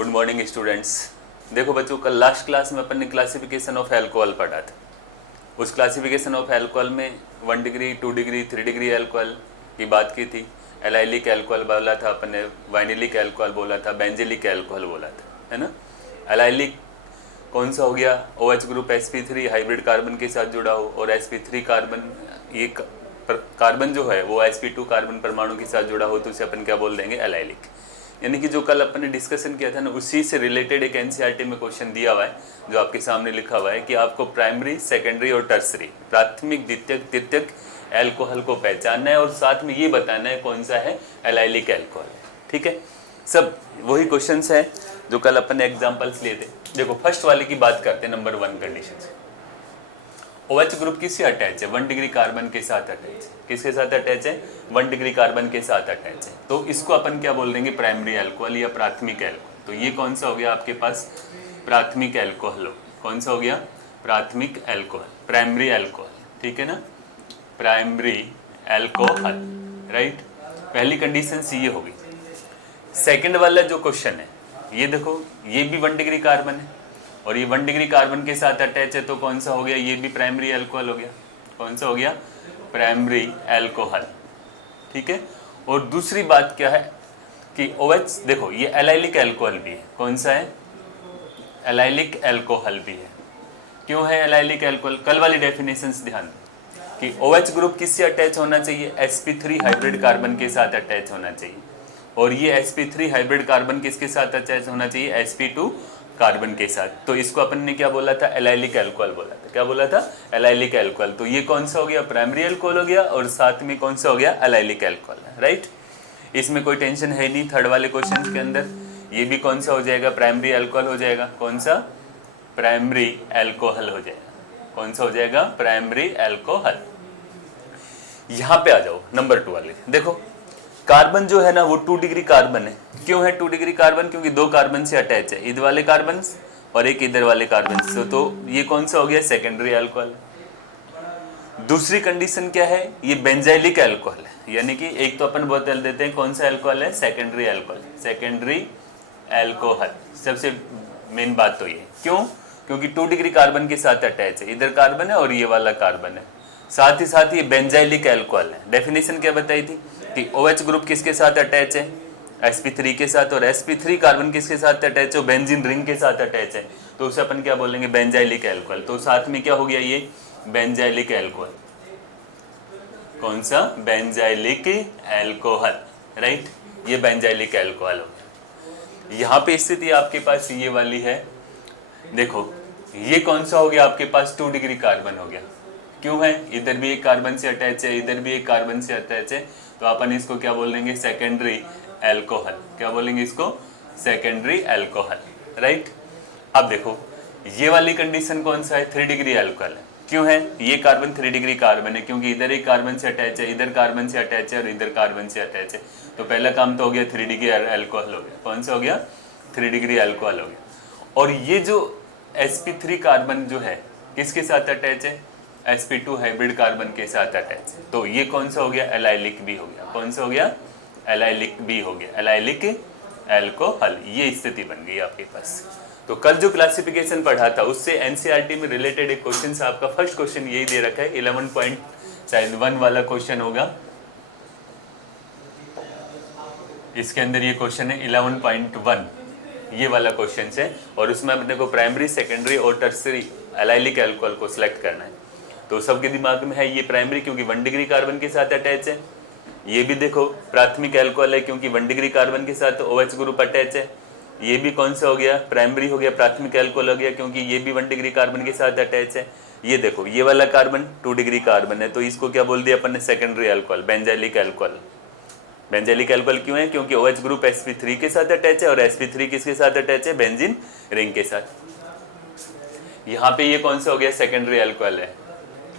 Good morning students. देखो बच्चों, कल लास्ट क्लास में अपन ने क्लासिफिकेशन ऑफ अल्कोहल पढ़ा था। उस क्लासिफिकेशन ऑफ अल्कोहल में 1 डिग्री 2 डिग्री 3 डिग्री अल्कोहल की बात की थी। एलाइलिक अल्कोहल बोला था अपन ने, वाइनिलिक अल्कोहल बोला था, बेंजिलिक अल्कोहल बोला था, है ना। एलाइलिक कौन सा हो गया? OH group sp3 hybrid carbon के साथ जुड़ा हो, और sp3 कार्बन, ये कार्बन जो है वो sp2 कार्बन परमाणु के साथ जुड़ा हो, तो उसे अपन क्या बोल देंगे? एलाइलिक। यानी कि जो कल अपन ने डिस्कशन किया था ना, उसी से रिलेटेड एक एनसीईआरटी में क्वेश्चन दिया हुआ है जो आपके सामने लिखा हुआ है कि आपको प्राइमरी, सेकेंडरी और टर्सरी, प्राथमिक, द्वितीयक, तृतीयक अल्कोहल को पहचानना है और साथ में ये बताना है कौन सा है एलाइलिक अल्कोहल। ठीक है, सब वही क्वेश्चंस है जो कल अपन ने एग्जांपल्स लिए थे। देखो फर्स्ट वाले की बात करते हैं, नंबर 1 कंडीशन से। OH ग्रुप किससे अटैच है? 1 डिग्री कार्बन के साथ अटैच है। किसके साथ अटैच है? 1 डिग्री कार्बन के साथ अटैच है। तो इसको अपन क्या बोल देंगे? प्राइमरी अल्कोहल या प्राथमिक अल्कोहल। तो ये कौन सा हो गया आपके पास? प्राथमिक अल्कोहल। कौन सा हो गया? प्राथमिक अल्कोहल, प्राइमरी अल्कोहल। ठीक है ना, प्राइमरी अल्कोहल, राइट। पहली कंडीशन ये होगी। सेकंड वाला जो क्वेश्चन है, ये देखो, ये भी 1 डिग्री कार्बन है और ये 1 डिग्री कार्बन के साथ अटैच है, तो कौन सा हो गया? ये भी प्राइमरी अल्कोहल हो गया। कौन सा हो गया? Primary alcohol. ठीक है, और दूसरी बात क्या है कि OH, देखो ये एलाइलिक अल्कोहल भी है। कौन सा है? एलाइलिक अल्कोहल भी है। क्यों है एलाइलिक अल्कोहल? कल वाली डेफिनेशंस ध्यान दें कि OH ग्रुप किससे अटैच होना चाहिए? sp3 हाइब्रिड कार्बन के साथ अटैच होना चाहिए, और ये sp3 हाइब्रिड कार्बन किसके साथ अटैच होना चाहिए? sp2 कार्बन के साथ। तो इसको अपन ने क्या बोला था? एलाइलिक अल्कोहल बोला था। क्या बोला था? Allylic alcohol. तो ये कौन सा हो गया? प्राइमरी अल्कोहल हो गया, और साथ में कौन सा हो गया? Allylic alcohol, right. इसमें कोई टेंशन है नहीं। थर्ड वाले क्वेश्चन के अंदर ये भी कौन सा हो जाएगा? प्राइमरी अल्कोहल हो जाएगा। कौन सा? प्राइमरी अल्कोहल हो जाएगा। कौन सा हो जाएगा? Primary alcohol. यहां पे आ जाओ नंबर 2 वाले। देखो कार्बन जो है ना वो 2 डिग्री कार्बन है। क्यों है 2 डिग्री कार्बन? क्योंकि 2 कार्बन से अटैच है, इधर वाले कार्बन और एक इधर वाले कार्बन से। तो ये कौन सा हो गया? Secondary alcohol. दूसरी कंडीशन क्या है? ये बेंजाइलिक अल्कोहल है। यानी कि एक तो अपन बदल देते हैं, कौन सा अल्कोहल है? Secondary alcohol. सेकेंडरी अल्कोहल सबसे मेन बात तो ये। क्यों? क्योंकि 2 डिग्री कार्बन के साथ अटैच है, इधर कार्बन है और ये वाला कार्बन है। साथ ही साथ ये बेंजाइलिक अल्कोहल है। डेफिनेशन क्या बताई थी कि OH ग्रुप किसके साथ अटैच है? sp3 के साथ, और sp3 कार्बन किसके साथ अटैच है? बेंजीन रिंग के साथ अटैच है, तो उसे अपन क्या बोलेंगे? Benzylic alcohol. तो साथ में क्या हो गया? ये बेंजाइलिक अल्कोहल। कौन सा? Benzylic alcohol, right. ये बेंजाइलिक अल्कोहल हो गया। यहाँ पे स्थिति आपके पास ये वाली है। देखो ये कौन सा हो गया आपके पास? 2 डिग्री कार्बन हो गया। क्यों है? इधर भी एक कार्बन से अटैच है, इधर भी एक कार्बन से अटैच है, तो अपन इसको क्या बोल देंगे? Secondary alcohol. क्या बोलेंगे इसको? Secondary alcohol, right. अब देखो ये वाली कंडीशन कौन सा है? 3 डिग्री अल्कोहल है। क्यों है? ये कार्बन 3 डिग्री कार्बन है, क्योंकि इधर एक कार्बन से अटैच है, इधर कार्बन से अटैच है और इधर कार्बन से अटैच है। तो पहला काम तो हो गया, 3 डिग्री अल्कोहल हो गया। कौन सा हो गया? 3 डिग्री अल्कोहल हो गया। और ये जो sp3 कार्बन जो है किसके साथ अटैच है? sp2 हाइब्रिड कार्बन के साथ अटैच है। तो ये कौन सा हो गया? एलाइलिक भी हो गया। कौन सा हो गया? एलाइलिक भी हो गया, एलाइलिक अल्कोहल। ये स्थिति बन गई आपके पास। तो कल जो क्लासिफिकेशन पढ़ा था उससे एनसीईआरटी में रिलेटेड एक क्वेश्चन से आपका फर्स्ट क्वेश्चन यही दे रखा है। 11.1 वाला क्वेश्चन होगा। इसके अंदर ये क्वेश्चन है 11.1, ये वाला क्वेश्चन है, और उसमें अपने को प्राइमरी, सेकेंडरी और टर्सरी एलाइलिक अल्कोहल को सिलेक्ट करना है। तो सबके दिमाग में है ये प्राइमरी, क्योंकि 1 डिग्री कार्बन के साथ अटैच है। ये भी देखो प्राथमिक अल्कोहल है, क्योंकि 1 डिग्री कार्बन के साथ OH ग्रुप अटैच है। ये भी कौन सा हो गया? प्राइमरी हो गया, प्राथमिक अल्कोहल हो गया, क्योंकि ये भी 1 डिग्री कार्बन के साथ अटैच है। ये देखो ये वाला कार्बन 2 डिग्री कार्बन है, तो इसको क्या बोल दिया अपन ने? Secondary alcohol, benzylic alcohol. Benzylic alcohol क्यों है? क्योंकि OH ग्रुप sp3 के साथ अटैच है, और sp3 किसके साथ अटैच है? बेंजीन रिंग के साथ। यहाँ पे ये कौन सा हो गया? सेकेंडरी अल्कोहल है,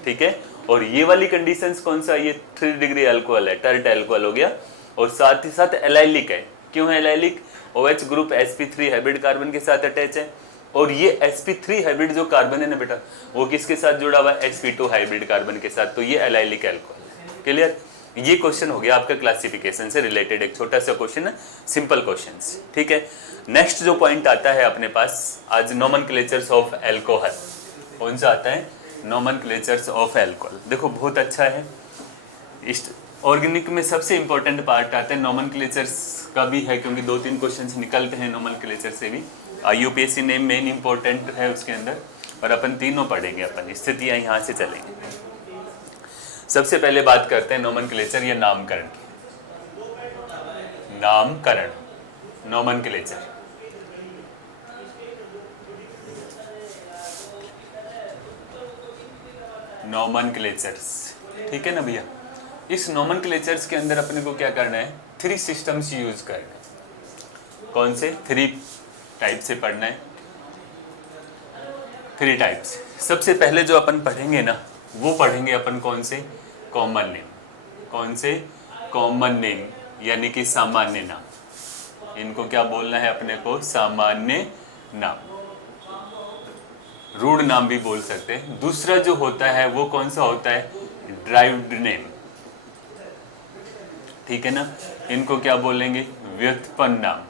ठीक है। और ये वाली कंडीशंस कौन सा? ये 3 डिग्री अल्कोहल है, टर्ट अल्कोहल हो गया, और साथ ही साथ एलाइलिक है। क्यों है allylic? OH group sp3 hybrid carbon के साथ अटैच है, और ये sp3 हाइब्रिड जो कार्बन है ना बेटा, वो किसके साथ जुड़ा हुआ है? sp2 हाइब्रिड कार्बन के साथ। तो ये एलाइलिक अल्कोहल है। क्लियर? ये क्वेश्चन हो गया आपका क्लासिफिकेशन से रिलेटेड, एक छोटा सा क्वेश्चन है, सिंपल क्वेश्चंस, ठीक है। नेक्स्ट जो पॉइंट आता है अपने पास आज, नोमेनक्लेचर्स ऑफ एल्कोहल। कौन सा आता है? नोमेनक्लेचर्स ऑफ एल्कोहल। देखो बहुत अच्छा है, इस ऑर्गेनिक में सबसे इंपॉर्टेंट पार्ट आता है नोमेनक्लेचर्स का भी है, क्योंकि 2-3 क्वेश्चंस निकलते हैं नोमेनक्लेचर से भी। IUPAC नेम मेन इंपॉर्टेंट है उसके अंदर, और अपन तीनों पढ़ेंगे, अपन स्थितियाँ यहाँ से चलेंगे। सबसे पहले बात करते हैं नोमेनक्लेचर या नामकरण की। नामकरण, नोमेनक्लेचर। नोमेनक्लेचर्स, ठीक है ना भैया। इस नोमेनक्लेचर्स के अंदर अपने को क्या करना है? 3 सिस्टम्स यूज करना है। कौन से? 3 टाइप से पढ़ना है, 3 टाइप्स। सबसे पहले जो अपन पढ़ेंगे ना, वो पढ़ेंगे अपन कौन से? Common name. कौन से? कॉमन नेम, यानी कि सामान्य नाम। इनको क्या बोलना है अपने को? सामान्य नाम, रूढ़ नाम भी बोल सकते हैं। दूसरा जो होता है वो कौन सा होता है? ड्राइव्ड नेम, ठीक है ना। इनको क्या बोलेंगे? व्युत्पन्न नाम,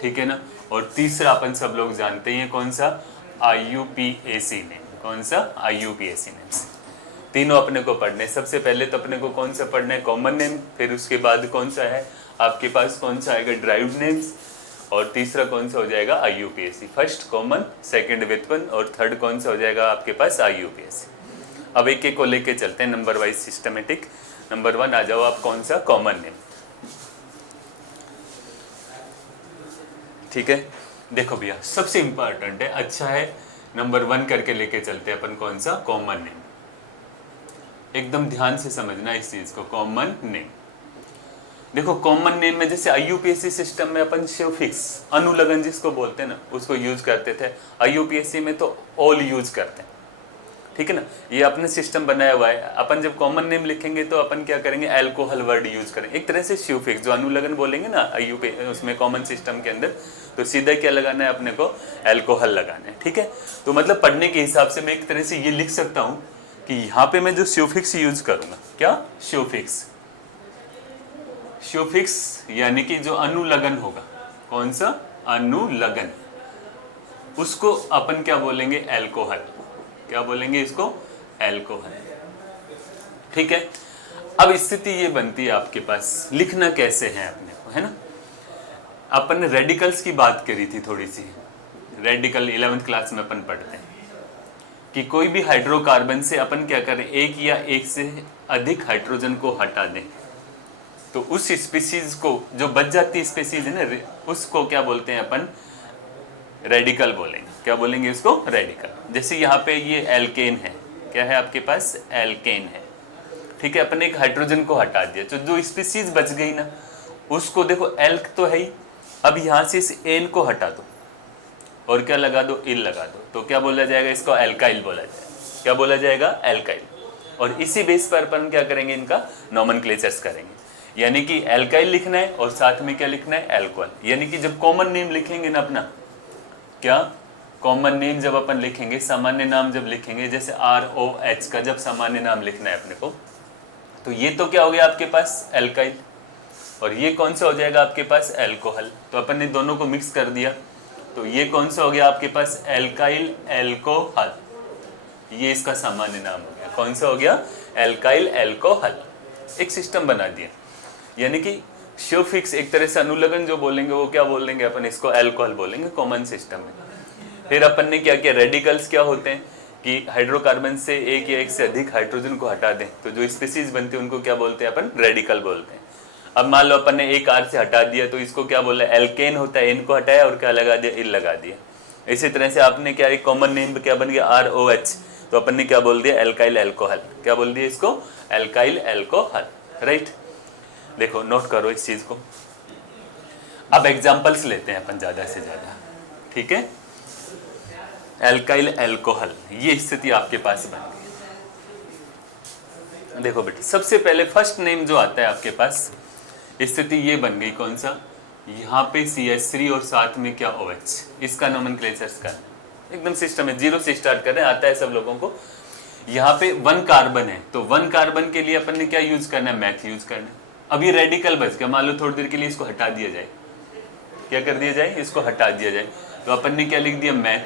ठीक है ना। और तीसरा अपन सब लोग जानते हैं कौन सा? IUPAC name. कौन सा? IUPAC names. तीनों अपने को पढ़ने। सबसे पहले तो अपने को कौन सा पढ़ना है? Common name. फिर उसके बाद कौन सा है आपके पास? कौन सा आएगा? Derived names. और तीसरा कौन सा हो जाएगा? IUPAC। फर्स्ट कॉमन, सेकंड व्युत्पन्न, और थर्ड कौन सा हो जाएगा आपके पास? IUPAC। अब एक एक को लेके चलते हैं नंबर वाइज सिस्टमेटिक। नंबर 1 आ जाओ आप, कौन सा? कॉमन नेम, ठीक है। देखो भैया सबसे इंपॉर्टेंट है, अच्छा है, नंबर 1 करके लेके चलते हैं अपन। कौन सा? Common name. एकदम ध्यान से समझना इस चीज को, कॉमन नेम। देखो कॉमन नेम में जैसे IUPAC सिस्टम में अपन शिवफिक्स, अनुलग्न जिसको बोलते हैं ना, उसको यूज करते थे। IUPAC में तो ऑल यूज करते हैं, ठीक है ना। ये अपने सिस्टम बनाया हुआ है। अपन जब कॉमन नेम लिखेंगे तो अपन क्या करेंगे? अल्कोहल वर्ड यूज करेंगे। एक तरह से शिवफिक्स जो अनुलग्न बोलेंगे ना IUPAC उसमें कॉमन सिस्टम के अंदर, तो सीधा क्या लगाना है अपने को? अल्कोहल लगाना है, ठीक है। तो मतलब पढ़ने के हिसाब से मैं एक तरह से ये लिख सकता हूँ कि यहाँ पे मैं जो शिवफिक्स यूज करूंगा, क्या? शिवफिक्स। शिवफिक्स यानी कि जो अनुलग्न होगा, कौन सा? अनुलग्न, उसको अपन क्या बोलेंगे? अल्कोहल। क्या बोलेंगे इसको? अल्कोहल, ठीक है। अब स्थिति ये बनती है आपके पास, लिखना कैसे है अपने को, है ना। अपन ने रेडिकल्स की बात करी थी थोड़ी सी। रेडिकल 11th क्लास में अपन पढ़ते हैं कि कोई भी हाइड्रोकार्बन से अपन क्या करें? एक या एक से अधिक हाइड्रोजन को हटा दें, तो उस स्पीसीज को, जो बच जाती स्पीसीज है ना, उसको क्या बोलते हैं अपन? रेडिकल बोलेंगे। क्या बोलेंगे इसको? रेडिकल। जैसे यहाँ पे ये एल्केन है, क्या है आपके पास? एल्केन है, ठीक है। अपन एक हाइड्रोजन को हटा दिया, तो जो स्पीसीज बच गई ना, उसको देखो एल्क तो है ही, अब यहाँ से इस एन को हटा दो और क्या लगा दो? इल लगा दो, तो क्या बोला जाएगा? इसको एल्काइल बोला जाएगा। क्या बोला जाएगा? एल्काइल। और इसी बेस पर अपन क्या करेंगे? इनका नोमेनक्लेचर्स करेंगे, यानी कि एल्काइल लिखना है और साथ में क्या लिखना है? अल्कोहल। यानी कि जब कॉमन नेम लिखेंगे ना अपना, क्या? कॉमन नेम जब अपन लिखेंगे, सामान्य नाम जब लिखेंगे, जैसे ROH का जब सामान्य नाम लिखना है अपने को, तो ये तो क्या हो गया आपके पास? एल्काइल। और ये कौन सा हो जाएगा आपके पास? अल्कोहल। तो अपन ने दोनों को मिक्स कर दिया, तो ये कौन सा हो गया आपके पास? Alkyl alcohol. ये इसका सामान्य नाम हो गया। कौन सा हो गया? Alkyl alcohol. एक सिस्टम बना दिया, यानी कि शिवफिक्स एक तरह से अनुलग्न जो बोलेंगे वो क्या बोलेंगे अपन? इसको अल्कोहल बोलेंगे कॉमन सिस्टम में। फिर अपन ने क्या किया? रेडिकल्स क्या होते हैं कि हाइड्रोकार्बन से एक या एक से अधिक हाइड्रोजन को हटा दें, तो जो स्पीसीज बनती है उनको क्या बोलते हैं अपन? रेडिकल बोलते हैं। अब मान लो अपन ने एक R से हटा दिया, तो इसको क्या बोला? एल्केन होता है, इनको हटाया और क्या लगा दिया? इल लगा दिया। इसी तरह से आपने क्या, एक कॉमन नेम क्या बन गया? ROH, तो अपन ने क्या बोल दिया? Alkyl alcohol. क्या बोल दिया इसको? Alkyl alcohol, right. देखो नोट करो इस चीज को। अब एग्जांपल्स लेते हैं अपन ज्यादा से ज्यादा, ठीक है। एल्काइल अल्कोहल, ये स्थिति आपके पास बन गई। देखो बेटे, सबसे पहले फर्स्ट नेम जो आता है आपके पास, स्थिति ये बन गई, कौन सा? यहाँ पे CH3 और साथ में क्या? OH। इसका नोमेनक्लेचर्स का एकदम सिस्टम है, 0 से स्टार्ट कर रहे हैं, आता है सब लोगों को। यहाँ पे 1 कार्बन है, तो 1 कार्बन के लिए अपन ने क्या यूज करना है, मैथ यूज करना है। अब ये रेडिकल बच गया, मान लो थोड़ी देर के लिए इसको हटा दिया जाए, क्या कर दिया जाए, इसको हटा दिया जाए, तो अपन ने क्या लिख दिया, मैथ,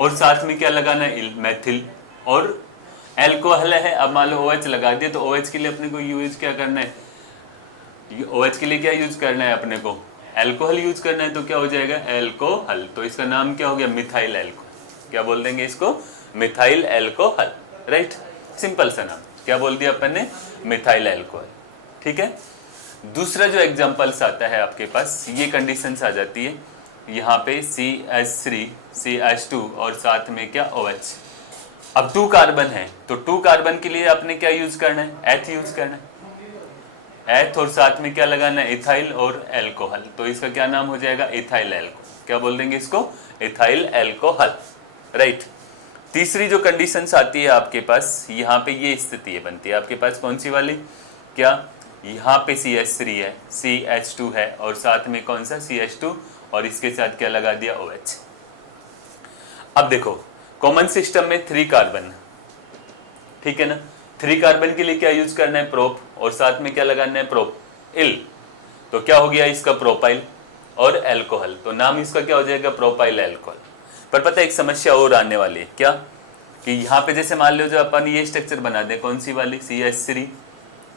और साथ में क्या लगाना है, मैथिल, और एल्कोहल है। अब मान लो OH लगा दिया, तो OH के लिए अपने को यूज क्या करना है, OH के लिए क्या यूज करना है, अपने को एल्कोहल यूज करना है, तो क्या हो जाएगा, एल्कोहल। तो इसका नाम क्या हो गया, मिथाइल एल्कोहल। क्या बोल देंगे इसको, मिथाइल एल्कोहल, राइट, सिंपल सा नाम, क्या बोल दिया अपन ने, मिथाइल एल्कोहल। ठीक है। दूसरा जो एग्जांपल्स आता है आपके पास, ये कंडीशंस आ जाती है, यहाँ पे CH3 CH2 और साथ में क्या, OH। अब 2 कार्बन है, तो 2 कार्बन के लिए आपने क्या यूज करना है, एथ यूज करना है, एथ, और साथ में क्या लगाना है, इथाइल और एल्कोहल। तो इसका क्या नाम हो जाएगा, इथाइल एल्कोहल। क्या बोल देंगे इसको, इथाइल एल्कोहल, राइट। तीसरी जो कंडीशंस आती है आपके पास, यहाँ पे ये स्थिति बनती है आपके पास, कौन सी वाली, क्या, यहाँ पे CH3 है, CH2 है, और साथ में कौन सा, CH2, और इसके साथ क्या लगा दिया, OH। अब देखो कॉमन सिस्टम में 3 कार्बन, ठीक है ना, 3 कार्बन के लिए क्या यूज करना है, प्रोप, और साथ में क्या लगाना है, प्रोपिल। तो क्या हो गया इसका, प्रोपाइल और एल्कोहल, तो नाम इसका क्या हो जाएगा, प्रोपाइल एल्कोहल। पर पता है एक समस्या और आने वाली है, क्या, कि यहाँ पे जैसे मान लो जो अपन ये स्ट्रक्चर बना दें, कौन सी वाली, CH3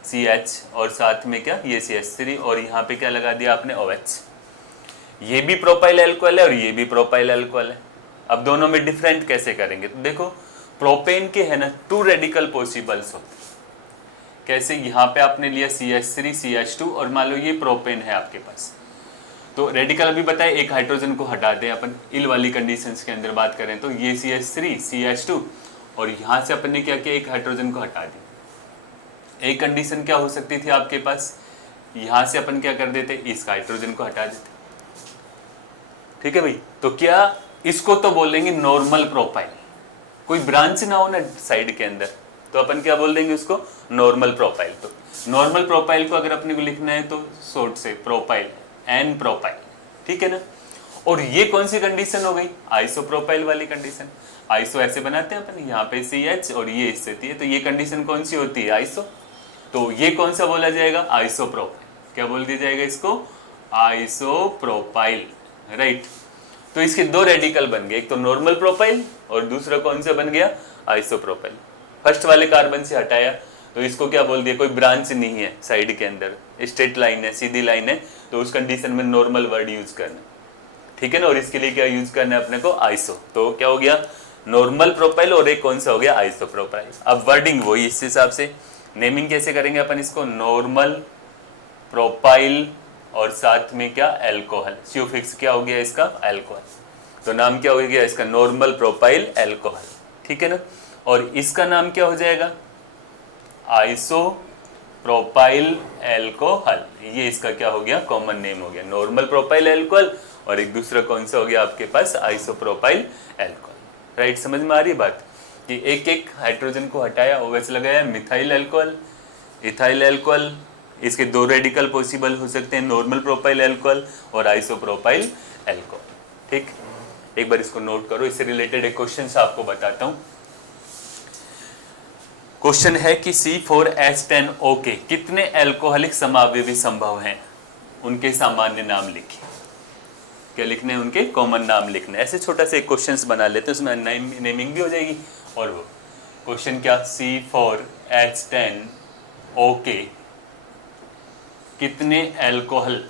CH, और साथ में क्या, ये CH3, और यहाँ पे क्या लगा दिया आपने, OH। ये भी प्रोपाइल एल्कोहल है और ये भी प्रोपाइल एल्कोहल है। अब दोनों में डिफरेंट कैसे करेंगे, तो देखो प्रोपेन के है ना 2 रेडिकल पॉसिबल्स होते, कैसे, यहाँ पे आपने लिया CH3 CH2, और मान लो ये प्रोपेन है आपके पास, तो रेडिकल अभी बताए, एक हाइड्रोजन को हटा दें अपन, इल वाली कंडीशंस के अंदर बात करें तो ये CH3 CH2, और यहाँ से अपन ने क्या किया, एक हाइड्रोजन को हटा दिया। एक कंडीशन क्या हो सकती थी आपके पास, यहाँ से अपन क्या कर देते, इस हाइड्रोजन को हटा देते, ठीक है भाई। तो क्या इसको तो बोलेंगे नॉर्मल प्रोपाइल, कोई ब्रांच ना हो ना साइड के अंदर, तो अपन क्या बोल देंगे उसको, नॉर्मल प्रोपाइल। तो नॉर्मल प्रोपाइल को अगर अपने को लिखना है तो शॉर्ट से प्रोपाइल, एन प्रोपाइल, ठीक है ना। और ये कौन सी कंडीशन हो गई, आइसोप्रोपाइल वाली कंडीशन। आइसो ऐसे बनाते हैं अपन, यहाँ पे CH और ये स्थिति है, तो ये कंडीशन कौन सी होती है, आइसो। तो ये कौन सा बोला जाएगा, आइसोप्रोपाइल। क्या बोल दिया जाएगा इसको, आइसोप्रोपाइल, राइट। तो इसके 2 रेडिकल बन गए, एक तो नॉर्मल प्रोपाइल और दूसरा कौन सा बन गया, आइसोप्रोपाइल। फर्स्ट वाले कार्बन से हटाया, तो इसको क्या बोल दिया, कोई ब्रांच नहीं है साइड के अंदर, स्ट्रेट लाइन है, सीधी लाइन है, तो उस कंडीशन में नॉर्मल वर्ड यूज करना, ठीक है ना। और इसके लिए क्या यूज करना है अपने को, आइसो। तो क्या हो गया, नॉर्मल प्रोपाइल, और एक कौन सा हो गया, आइसोप्रोपाइल। अब वर्डिंग वही, इस हिसाब से नेमिंग कैसे करेंगे अपन इसको, नॉर्मल प्रोपाइल, और साथ में क्या, एल्कोहल, सुफिक्स क्या हो गया इसका, एल्कोहल। तो नाम क्या हो गया इसका, नॉर्मल प्रोपाइल एल्कोहल, ठीक है ना। और इसका नाम क्या हो जाएगा, आइसो प्रोपाइल एल्कोहल। ये इसका क्या हो गया, कॉमन नेम हो गया, नॉर्मल प्रोपाइल एल्कोहल, और एक दूसरा कौन सा हो गया आपके पास, आइसो प्रोपाइल एल्कोहल, राइट। समझ में आ रही बात, कि एक एक हाइड्रोजन को हटाया, OH लगाया, मिथाइल एल्कोहल, इथाइल एल्कोहल। इसके 2 रेडिकल पॉसिबल हो सकते हैं, नॉर्मल प्रोपाइल एल्कोहल और आइसोप्रोपाइल एल्कोहल, ठीक। एक बार इसको नोट करो, इससे रिलेटेड एक क्वेश्चन आपको बताता हूं। क्वेश्चन है कि C4H10O के कितने एल्कोहलिक समावयवी संभव हैं, उनके सामान्य नाम लिखिए। क्या लिखने हैं, उनके कॉमन नाम लिखने। ऐसे छोटा सा एक क्वेश्चन बना लेते हैं, उसमें नेमिंग भी हो जाएगी। और वो क्वेश्चन क्या, C4H10O के कितने एल्कोहलिक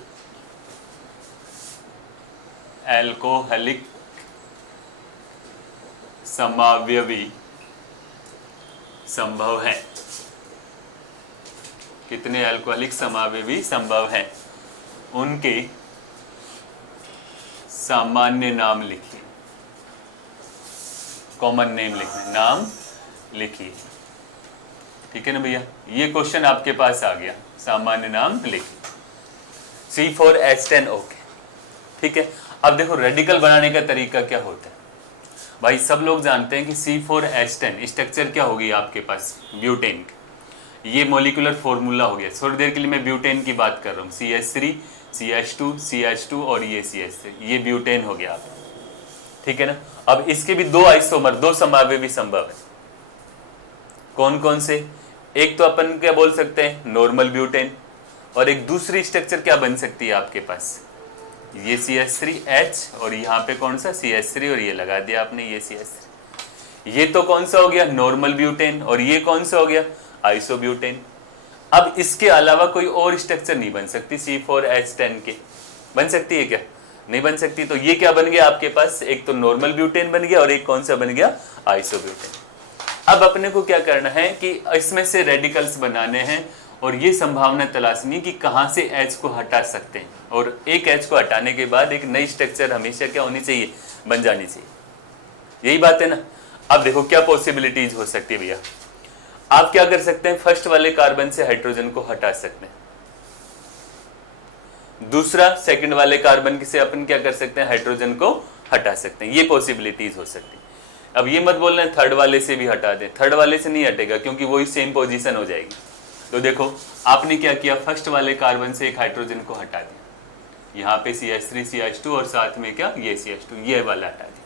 समावयवी संभव है, कितने अल्कोहलिक समावयवी संभव हैं, उनके सामान्य नाम लिखिए, कॉमन नेम लिखिए, नाम लिखिए, ठीक है ना भैया। ये क्वेश्चन आपके पास आ गया, सामान्य नाम लिखिए C4H10O, ठीक है। अब देखो रेडिकल बनाने का तरीका क्या होता है भाई, सब लोग जानते हैं कि C4H10 स्ट्रक्चर क्या होगी आपके पास, ब्यूटेन। ये मॉलिक्यूलर फॉर्मूला हो गया। थोड़ी देर के लिए मैं ब्यूटेन की बात कर रहा हूँ, CH3 CH2 CH2 और ये CH3, ये ब्यूटेन हो गया, ठीक है ना। अब इसके भी 2 आइसोमर, 2 समावयवी संभव है। कौन कौन से? एक तो अपन क्या बोल सकते हैं नॉर्मल ब्यूटेन, और एक दूसरी स्ट्रक्चर क्या बन सकती है आपके पास, ये CH3H और यहाँ पे कौन सा CH3 और ये लगा दिया आपने ये CH3। ये तो कौन सा हो गया नॉर्मल ब्यूटेन, और ये कौन सा हो गया आइसोब्यूटेन। अब इसके अलावा कोई और स्ट्रक्चर नहीं बन सकती C4H10 के, बन सकती है क्या? नहीं बन सकती। तो ये क्या बन गया आपके पास, एक तो नॉर्मल ब्यूटेन बन गया और एक कौन सा बन गया आइसोब्यूटेन। अब अपने को क्या करना है कि इसमें से रेडिकल्स बनाने हैं और ये संभावना तलाशनी कि कहाँ से H को हटा सकते हैं, और एक H को हटाने के बाद एक नई स्ट्रक्चर हमेशा क्या होनी चाहिए, बन जानी चाहिए। यही बात है ना। अब देखो क्या पॉसिबिलिटीज हो सकती है भैया। आप क्या कर सकते हैं, फर्स्ट वाले कार्बन से हाइड्रोजन को हटा सकते हैं, दूसरा सेकंड वाले कार्बन से अपन क्या कर सकते हैं, हाइड्रोजन को हटा सकते हैं। ये पॉसिबिलिटीज हो सकती है। अब ये मत बोलना है थर्ड वाले से भी हटा दें, थर्ड वाले से नहीं हटेगा क्योंकि वही सेम पोजीशन हो जाएगी। तो देखो आपने क्या किया, फर्स्ट वाले कार्बन से एक हाइड्रोजन को हटा दिया, यहाँ पे CH3 CH2 और साथ में क्या ये CH2, ये वाला हटा दिया,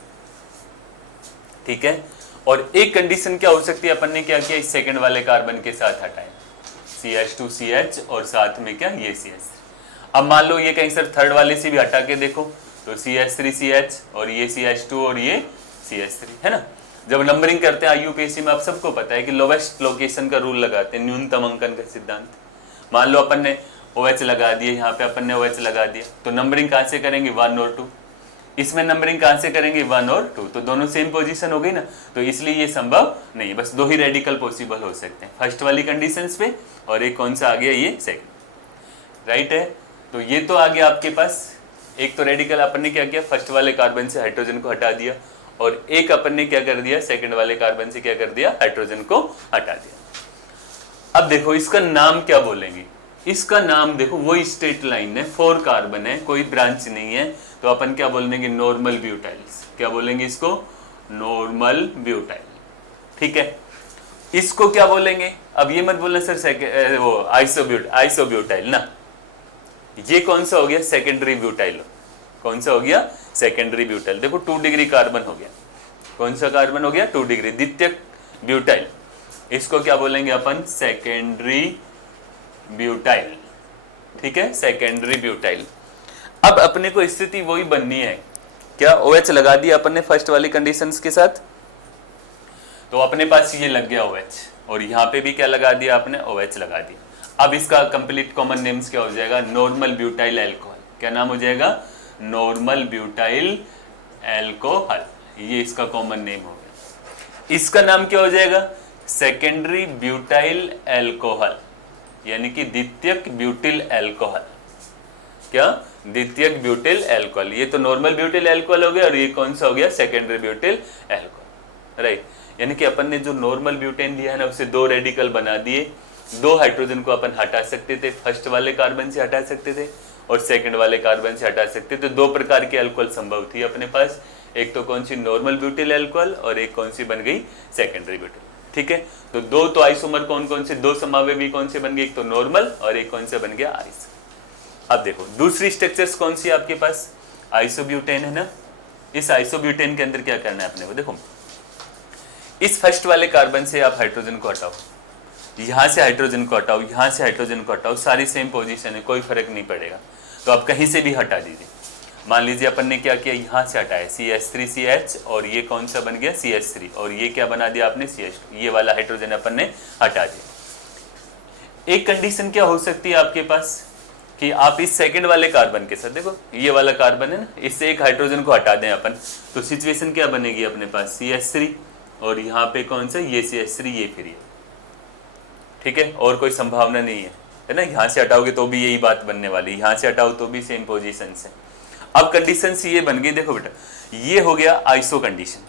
ठीक है। और एक कंडीशन क्या हो सकती है, अपन ने क्या किया, इस सेकंड वाले कार्बन के साथ हटाए CH2 CH और साथ में क्या ये CH3। अब मान लो ये कहीं सर थर्ड वाले से भी हटा के देखो, तो CH3 CH और ये CH2 और ये CH3 है ना। जब नंबरिंग करते हैं IUPAC में आप सबको पता है कि लोवेस्ट लोकेशन का रूल लगाते हैं, न्यूनतम अंकन का सिद्धांत। मान लो अपन ने OH लगा दिए, यहाँ पे अपन ने OH लगा दिया, तो नंबरिंग कहाँ से करेंगे 1 और 2, इसमें नंबरिंग कहाँ से करेंगे 1 और 2, तो दोनों सेम पोजीशन हो गई ना। तो इसलिए ये संभव नहीं, बस दो ही रेडिकल पॉसिबल हो सकते हैं, फर्स्ट वाली कंडीशंस पे और एक कौन सा आ गया ये सेकंड, राइट है। तो ये तो आ गया आपके पास, एक तो रेडिकल अपन ने क्या किया, फर्स्ट वाले कार्बन से हाइड्रोजन को हटा दिया, और एक अपन ने क्या कर दिया, सेकंड वाले कार्बन से क्या कर दिया, हाइड्रोजन को हटा दिया। अब देखो इसका नाम क्या बोलेंगे, इसका नाम देखो वही स्ट्रेट लाइन है, 4 कार्बन है, कोई ब्रांच नहीं है, तो अपन क्या बोलेंगे नॉर्मल ब्यूटाइल्स, क्या बोलेंगे इसको नॉर्मल ब्यूटाइल, ठीक है। इसको क्या बोलेंगे, अब ये मत बोलना सर वो आइसोब्यूटाइल ना, ये कौन सा हो गया सेकेंडरी ब्यूटाइल, कौन सा हो गया सेकेंडरी ब्यूटाइल। देखो 2 डिग्री कार्बन हो गया, कौन सा कार्बन हो गया 2 डिग्री, द्वितीयक ब्यूटाइल, इसको क्या बोलेंगे अपन सेकेंडरी ब्यूटाइल, ठीक है सेकेंडरी ब्यूटाइल। अब अपने को स्थिति वही बननी है, क्या OH लगा दिया अपन ने फर्स्ट वाली कंडीशंस के साथ, तो अपने पास ये लग गया OH, और यहाँ पे भी क्या लगा दिया आपने OH लगा दिया। अब इसका कंप्लीट कॉमन नेम्स क्या हो जाएगा, नॉर्मल ब्यूटाइल एल्कोहल, क्या नाम हो जाएगा नॉर्मल ब्यूटाइल एल्कोहल, ये इसका कॉमन नेम हो गया। इसका नाम क्या हो जाएगा सेकेंडरी ब्यूटाइल एल्कोहल, यानी कि द्वितीयक ब्यूटिल एल्कोहल, क्या द्वितीयक ब्यूटिल एल्कोहल। ये तो नॉर्मल ब्यूटिल एल्कोहल हो गया और ये कौन सा हो गया सेकेंडरी ब्यूटिल एल्कोहल, राइट। यानी कि अपन ने जो नॉर्मल ब्यूटेन लिया है ना, उससे 2 रेडिकल बना दिए, 2 हाइड्रोजन को अपन हटा सकते थे, फर्स्ट वाले कार्बन से हटा सकते थे और सेकंड वाले कार्बन से हटा सकते थे। 2 प्रकार के अल्कोहल संभव थी अपने पास, एक तो कौन सी नॉर्मल ब्यूटिल अल्कोहल और एक कौन सी बन गई सेकेंडरी ब्यूटिल, ठीक है। तो 2 तो आइसोमर कौन कौन से, 2 समावेशी कौन से बन गए, एक तो नॉर्मल और एक कौन सा बन गया आइसो। अब देखो दूसरी स्ट्रक्चर्स कौन सी आपके पास, आइसोब्यूटेन है ना। इस आइसोब्यूटेन के अंदर क्या करना है अपने को, देखो इस फर्स्ट वाले कार्बन से आप हाइड्रोजन को हटाओ, यहाँ से हाइड्रोजन को हटाओ, यहाँ से हाइड्रोजन को हटाओ, सारी सेम पोजीशन है, कोई फर्क नहीं पड़ेगा, तो आप कहीं से भी हटा दीजिए। मान लीजिए अपन ने क्या किया, यहाँ से हटाया CH3 CH और ये कौन सा बन गया CH3, और ये क्या बना दिया आपने CH2, ये वाला हाइड्रोजन अपन ने हटा दिया। एक कंडीशन क्या हो सकती है आपके पास कि आप इस सेकंड वाले कार्बन के साथ, देखो ये वाला कार्बन है ना, इससे एक हाइड्रोजन को हटा दें अपन, तो सिचुएशन क्या बनेगी अपने पास CH3 और यहाँ पे कौन सा ये CH3 ये फिर ये, ठीक है, और कोई संभावना नहीं है ना। यहाँ से हटाओगे तो भी यही बात बनने वाली, यहाँ से हटाओ तो भी सेम पोजीशन से। अब कंडीशन ये बन गई, देखो बेटा ये हो गया आइसो कंडीशन।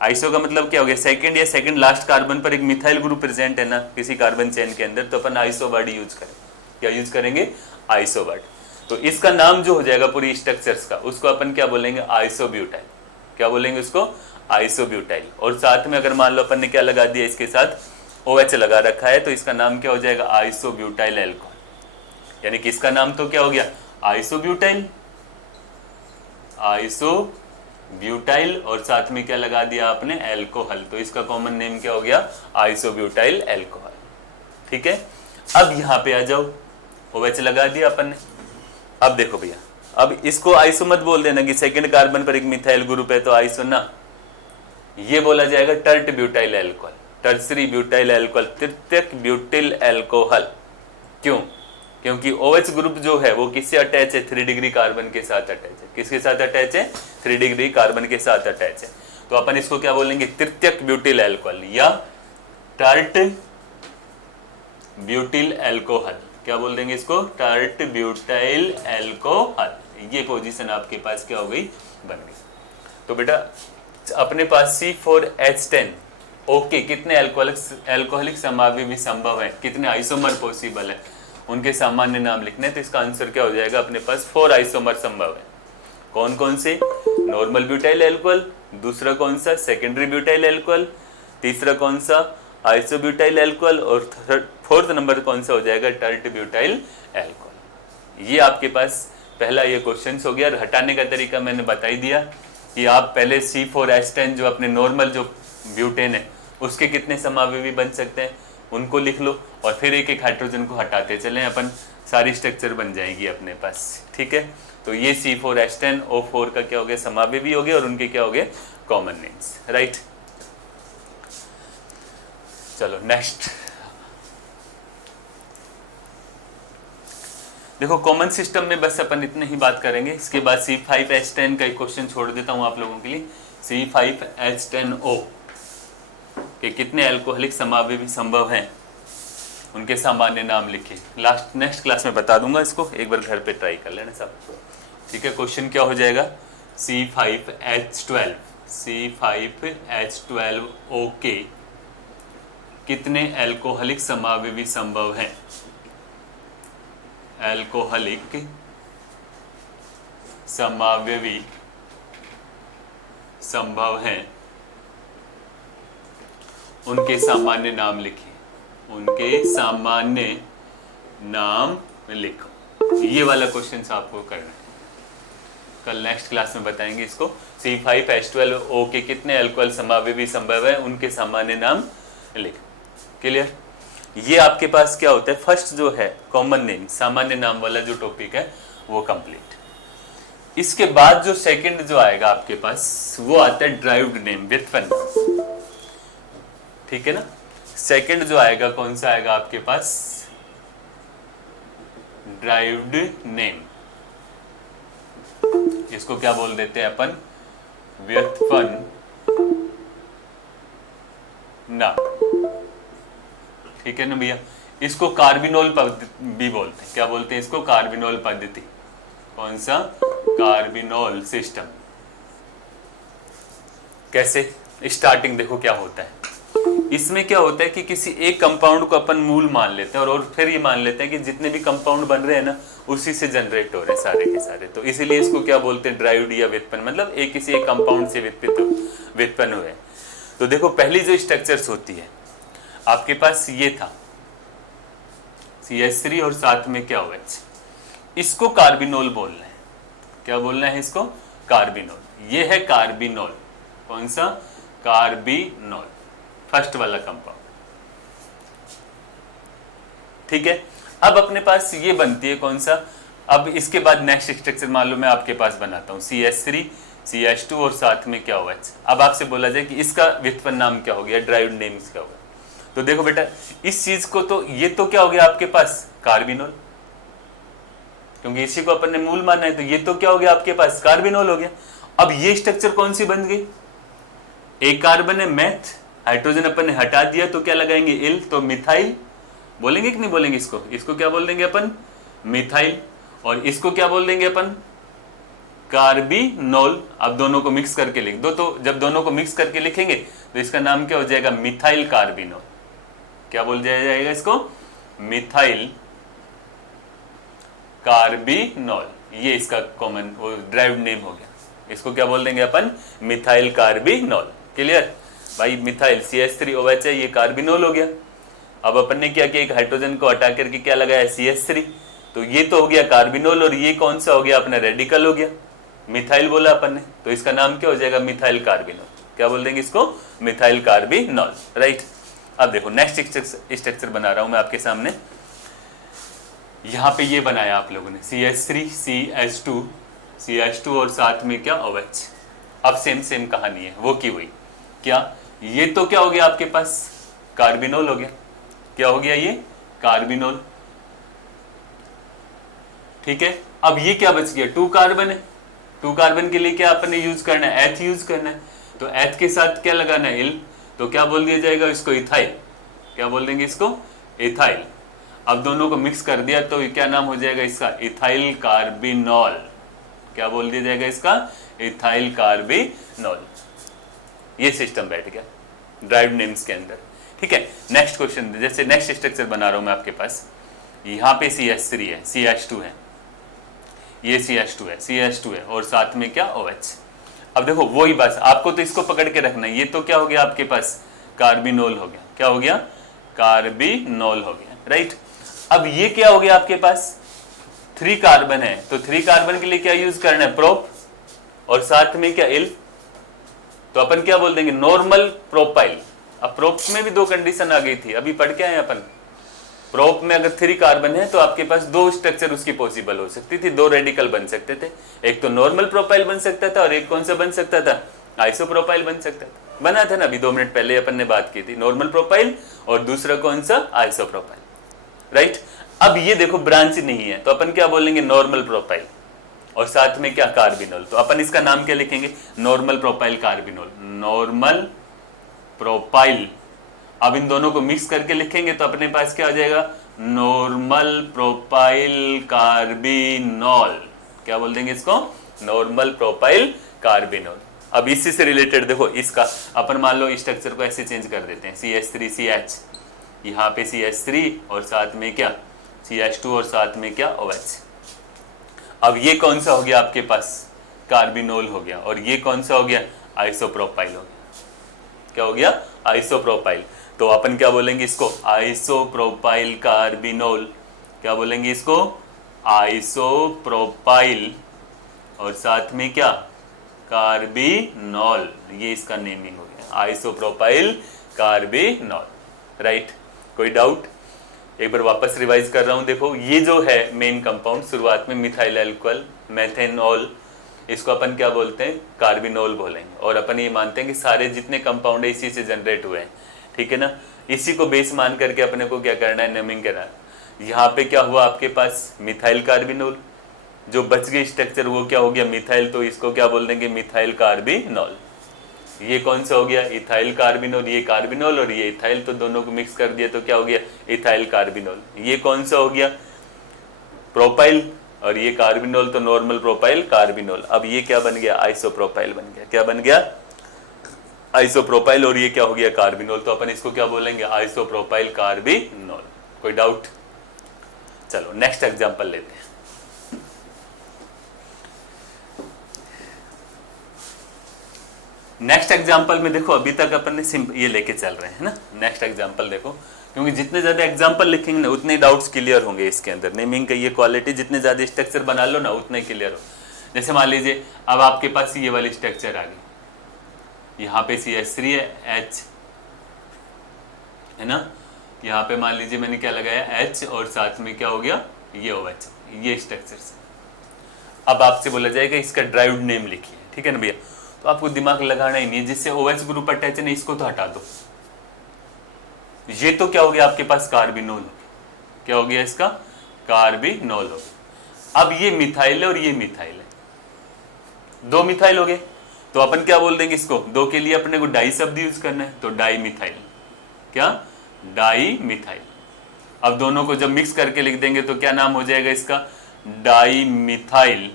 आइसो का मतलब क्या हो गया, सेकंड या सेकंड लास्ट कार्बन पर एक मिथाइल ग्रुप प्रेजेंट है ना किसी कार्बन चेन के अंदर, तो अपन आइसो वर्ड यूज करें, क्या यूज करेंगे आइसो वर्ड। तो इसका नाम जो हो जाएगा पूरी स्ट्रक्चर्स का, उसको अपन क्या बोलेंगे आइसोब्यूटाइल, क्या बोलेंगे उसको आइसोब्यूटाइल। और साथ में अगर मान लो अपन ने क्या लगा दिया, इसके साथ OH लगा रखा है, तो इसका नाम क्या हो जाएगा आइसोब्यूटाइल एल्कोहल, यानी कि इसका नाम तो क्या हो गया आइसोब्यूटाइल, आइसोब्यूटाइल, ब्यूटाइल और साथ में क्या लगा दिया आपने, एल्कोहल, तो इसका कॉमन नेम क्या हो गया, आइसोब्यूटाइल एल्कोहल। ठीक है, अब यहां पे आ जाओ, OH लगा दिया अपन ने। अब देखो भैया, अब इसको आइसो मत बोल देना कि सेकंड कार्बन पर एक मिथाइल ग्रुप है तो आइसो ना, ये बोला जाएगा tert butyl alcohol, tertiary butyl alcohol, तृतीयक ब्यूटिल एल्कोहल। क्यों? क्योंकि OH ग्रुप जो है वो किससे अटैच है, 3 डिग्री कार्बन के साथ अटैच है। किसके साथ अटैच है, 3 डिग्री कार्बन के साथ अटैच है। तो अपन इसको क्या बोलेंगे, तृतीयक ब्यूटिल एल्कोहल या टर्ट ब्यूटिल एल्कोहल। क्या बोल देंगे इसको, टर्ट ब्यूटाइल एल्कोहल। ये पोजीशन आपके पास क्या हो गई, बन गई। तो बेटा अपने पास C4H10 ओके, कितने एल्कोहलिक समावयवी संभव है, कितने आइसोमर पॉसिबल है, उनके सामान्य नाम लिखने। तो इसका आंसर क्या हो जाएगा, अपने पास 4 आइसोमर संभव है। कौन कौन से, नॉर्मल ब्यूटाइल एल्कोहल, दूसरा कौन सा, सेकेंडरी ब्यूटाइल एल्कोहल, तीसरा कौन सा, आइसोब्यूटाइल एल्कोहल, और फोर्थ नंबर कौन सा हो जाएगा, टर्ट ब्यूटाइल एल्कोहल। ये आपके पास पहला ये क्वेश्चन हो गया। और हटाने का तरीका मैंने बता ही दिया कि आप पहले C4H10 जो अपने नॉर्मल जो ब्यूटेन है उसके कितने समावयवी बन सकते हैं उनको लिख लो, और फिर एक एक हाइड्रोजन को हटाते चलें, अपन सारी स्ट्रक्चर बन जाएगी अपने पास। ठीक है, तो ये C4H10 O4 का क्या हो गया, समावयवी हो गया, और उनके क्या हो गए, कॉमन नेम्स। राइट, चलो नेक्स्ट देखो, कॉमन सिस्टम में बस अपन इतने ही बात करेंगे। इसके बाद C5H10 का एक क्वेश्चन छोड़ देता हूं आप लोगों के लिए। C5H10O के कितने अल्कोहलिक समावयवी संभव हैं, उनके सामान्य नाम लिखे। नेक्स्ट क्लास में बता दूंगा इसको, एक बार घर पे ट्राई कर लेना सब। ठीक है, क्वेश्चन क्या हो जाएगा, C5H12O के कितने अल्कोहलिक समावयवी संभव हैं, अल्कोहलिक समावयवी संभव हैं, उनके सामान्य नाम लिखिए, उनके सामान्य नाम लिखो। ये वाला क्वेश्चन आपको करना है, कल नेक्स्ट क्लास में बताएंगे इसको। C5H12O के कितने अल्कोहल समावयवी संभव है, उनके सामान्य नाम लिखो। क्लियर? ये आपके पास क्या होता है, फर्स्ट जो है कॉमन नेम, सामान्य नाम वाला जो टॉपिक है वो कंप्लीट। इसके बाद जो सेकंड जो आएगा आपके पास वो आता है ड्राइव्ड नेम, व्युत्पन्न। ठीक है ना, सेकंड जो आएगा कौन सा आएगा आपके पास, ड्राइव्ड नेम। इसको क्या बोल देते हैं अपन, व्युत्पन्न नाम। ठीक है ना भैया, इसको कार्बिनोल पद्धति भी बोलते हैं। क्या बोलते हैं इसको, कार्बिनोल पद्धति। कौन सा, कार्बिनोल सिस्टम। कैसे, स्टार्टिंग देखो क्या होता है इसमें। क्या होता है कि किसी एक कंपाउंड को अपन मूल मान लेते हैं, और फिर ये मान लेते हैं कि जितने भी कंपाउंड बन रहे हैं ना उसी से जनरेट हो रहे हैं सारे के सारे। तो इसीलिए इसको क्या बोलते हैं, ड्राइव्ड या व्युत्पन्न, मतलब एक किसी एक कंपाउंड से व्युत्पन्न हुए। तो देखो पहली जो स्ट्रक्चर्स होती है आपके पास, ये था CH3 और साथ में क्या OH, इसको कार्बिनोल बोलना है। क्या बोलना है इसको, कार्बिनोल। ये है कार्बिनोल। कौन सा, कार्बिनोल, फर्स्ट वाला कंपाउंड। ठीक है, अब अपने पास ये बनती है कौन सा, अब इसके बाद नेक्स्ट स्ट्रक्चर मान लो मैं आपके पास बनाता हूं, CH3 CH2 और साथ में क्या OH। अब आपसे बोला जाए कि इसका व्युत्पन्न नाम क्या हो गया, ड्राइव्ड नेम क्या होगा। तो देखो बेटा इस चीज को, तो ये तो क्या हो गया आपके पास, कार्बिनोल, क्योंकि इसी को अपन ने मूल माना है। तो ये तो क्या हो गया आपके पास, कार्बिनोल हो गया। अब ये स्ट्रक्चर कौन सी बन गई, एक कार्बन है मैथ, हाइड्रोजन अपन ने हटा दिया तो क्या लगाएंगे, इल, तो मिथाइल बोलेंगे कि नहीं बोलेंगे इसको, इसको क्या बोल देंगे अपन, मिथाइल। और इसको क्या बोल देंगे अपन, कार्बिनोल। अब दोनों को मिक्स करके लिख दो, तो जब दोनों को मिक्स करके लिखेंगे तो इसका नाम क्या हो जाएगा, मिथाइल कार्बिनोल। क्या बोल जाएगा इसको, मिथाइल कार्बिनोल। ये इसका कॉमन ड्राइव्ड नेम हो गया। इसको क्या बोल देंगे अपन, मिथाइल कार्बिनोल। क्लियर भाई, मिथाइल CH3OH है, ये कार्बिनोल हो गया। अब अपन ने क्या किया, एक हाइड्रोजन को हटा करके क्या लगाया, CH3, तो ये तो हो गया कार्बिनोल, और ये कौन सा हो गया अपना, रेडिकल हो गया, मिथाइल बोला अपन ने, तो इसका नाम क्या हो जाएगा, मिथाइल कार्बिनोल। क्या बोल देंगे इसको, मिथाइल कार्बिनोल, राइट। अब देखो नेक्स्ट स्ट्रक्चर बना रहा हूं मैं आपके सामने। यहां पे ये बनाया आप लोगों ने CH3 CH2 और साथ में क्या OH। अब सेम कहानी है वो की हुई, क्या ये तो क्या हो गया आपके पास, कार्बिनोल हो गया। क्या हो गया ये, कार्बिनोल, ठीक है। अब ये क्या बच गया, 2 कार्बन है। 2 कार्बन के लिए क्या अपने यूज करना है, एथ यूज करना है, तो एथ के साथ क्या लगाना है, इल, तो क्या बोल दिया जाएगा इसको, इथाइल। क्या बोल देंगे इसको, इथाइल। अब दोनों को मिक्स कर दिया तो क्या नाम हो जाएगा इसका, इथाइल कार्बिनोल। क्या बोल दिया जाएगा इसका, इथाइल कार्बिनोल। ये सिस्टम बैठ गया ड्राइव्ड नेम्स के अंदर, ठीक है। नेक्स्ट क्वेश्चन, जैसे नेक्स्ट स्ट्रक्चर बना रहा हूं मैं आपके पास। यहाँ पे CH3 है, CH2 है, ये CH2 है और साथ में क्या, OH। अब देखो वही बात, आपको तो इसको पकड़ के रखना है। ये तो क्या हो गया आपके पास, कार्बिनोल हो गया। क्या हो गया, कार्बिनोल हो गया, राइट। अब ये क्या हो गया आपके पास, 3 कार्बन है, तो 3 कार्बन के लिए क्या यूज करना है, प्रोप, और साथ में क्या, इल, तो अपन क्या बोल देंगे, नॉर्मल प्रोपाइल। अब प्रोप में भी 2 कंडीशन आ गई थी, अभी पढ़ के आए अपन। प्रोप में अगर 3 कार्बन है तो आपके पास 2 स्ट्रक्चर उसकी पॉसिबल हो सकती थी, 2 रेडिकल बन सकते थे। एक तो नॉर्मल प्रोपाइल बन सकता था और एक कौन सा बन सकता था, आइसोप्रोपाइल बन सकता था। बना था ना, अभी 2 मिनट पहले अपन ने बात की थी, नॉर्मल प्रोपाइल और दूसरा कौन सा, आइसोप्रोपाइल, राइट। अब ये देखो ब्रांच नहीं है, तो अपन क्या बोलेंगे, नॉर्मल प्रोपाइल और साथ में क्या, कार्बिनोल। तो अपन इसका नाम क्या लिखेंगे, normal propyl carbinol, normal propyl. अब इन दोनों को मिक्स करके लिखेंगे तो अपने पास क्या आ जाएगा, नॉर्मल प्रोपाइल कार्बिनोल। क्या बोल देंगे इसको, नॉर्मल प्रोपाइल कार्बिनोल। अब इसी से रिलेटेड देखो इसका अपन मान लो स्ट्रक्चर को ऐसे चेंज कर देते हैं, CH3CH, यहाँ पे CH3 और साथ में क्या, CH2 और साथ में क्या, OH। अब ये कौन सा हो गया आपके पास, कार्बिनोल हो गया, और ये कौन सा हो गया, आइसोप्रोपाइल हो गया। क्या हो गया, आइसोप्रोपाइल। तो अपन क्या बोलेंगे इसको, आइसोप्रोपाइल कार्बिनोल। क्या बोलेंगे इसको, आइसोप्रोपाइल और साथ में क्या, कार्बिनोल। ये इसका नेमिंग हो गया, आइसोप्रोपाइल कार्बिनोल, राइट। कोई डाउट, एक बार वापस रिवाइज कर रहा हूं। देखो ये जो है मेन कंपाउंड, शुरुआत में मिथाइल अल्कोहल, मेथेनॉल, इसको अपन क्या बोलते हैं, कार्बिनोल बोलेंगे। और अपन ये मानते हैं कि सारे जितने कंपाउंड है इसी से जनरेट हुए हैं, ठीक है ना। इसी को बेस मान करके अपने को क्या करना है, नेमिंग करना है। यहाँ पे क्या हुआ आपके पास, मिथाइल कार्बिनोल, जो बच गई स्ट्रक्चर वो क्या हो गया, मिथाइल, तो इसको क्या बोल देंगे, मिथाइल कार्बिनोल। ये कौन सा हो गया, इथाइल कार्बिनोल, ये कार्बिनोल और ये इथाइल, तो दोनों को मिक्स कर दिया तो क्या हो गया, इथाइल कार्बिनोल। ये कौन सा हो गया, प्रोपाइल, और ये कार्बिनोल, तो नॉर्मल प्रोपाइल कार्बिनोल। अब ये क्या बन गया, आइसोप्रोपाइल बन गया। क्या बन गया, आइसोप्रोपाइल, और ये क्या हो गया, कार्बिनोल। तो अपन इसको क्या बोलेंगे, आइसोप्रोपाइल कार्बिनोल। कोई डाउट, चलो नेक्स्ट एग्जांपल लेते हैं। नेक्स्ट एग्जाम्पल में देखो अभी तक अपन ने ये लेके चल रहे हैं ना। नेक्स्ट एग्जाम्पल देखो, क्योंकि जितने ज्यादा एग्जाम्पल लिखेंगे ना उतने डाउट्स क्लियर होंगे इसके अंदर। नेमिंग का ये क्वालिटी, जितने ज्यादा स्ट्रक्चर बना लो ना उतने क्लियर हो। जैसे मान लीजिए अब आपके पास ये वाली स्ट्रक्चर आ गई, यहाँ पे CH3 है, H है ना, यहाँ पे मान लीजिए मैंने क्या लगाया, H, और साथ में क्या हो गया, ये OH, ये स्ट्रक्चर से। अब आपसे बोला जाएगा इसका ड्राइव्ड नेम लिखिए, ठीक है ना भैया। तो आपको दिमाग लगाना ही नहीं है, जिससे OH ग्रुप अटैच है ना इसको तो हटा दो। ये तो क्या हो गया आपके पास, कार्बिनोल हो गया। क्या हो गया इसका, कार्बिनोल हो गया। अब ये मिथाइल है और ये मिथाइल है, 2 मिथाइल हो गए। तो अपन क्या बोल देंगे इसको, 2 के लिए अपने को डाई शब्द यूज करना है, तो डाई मिथाइल। क्या, डाई मिथाइल। अब दोनों को जब मिक्स करके लिख देंगे तो क्या नाम हो जाएगा इसका, डाई मिथाइल,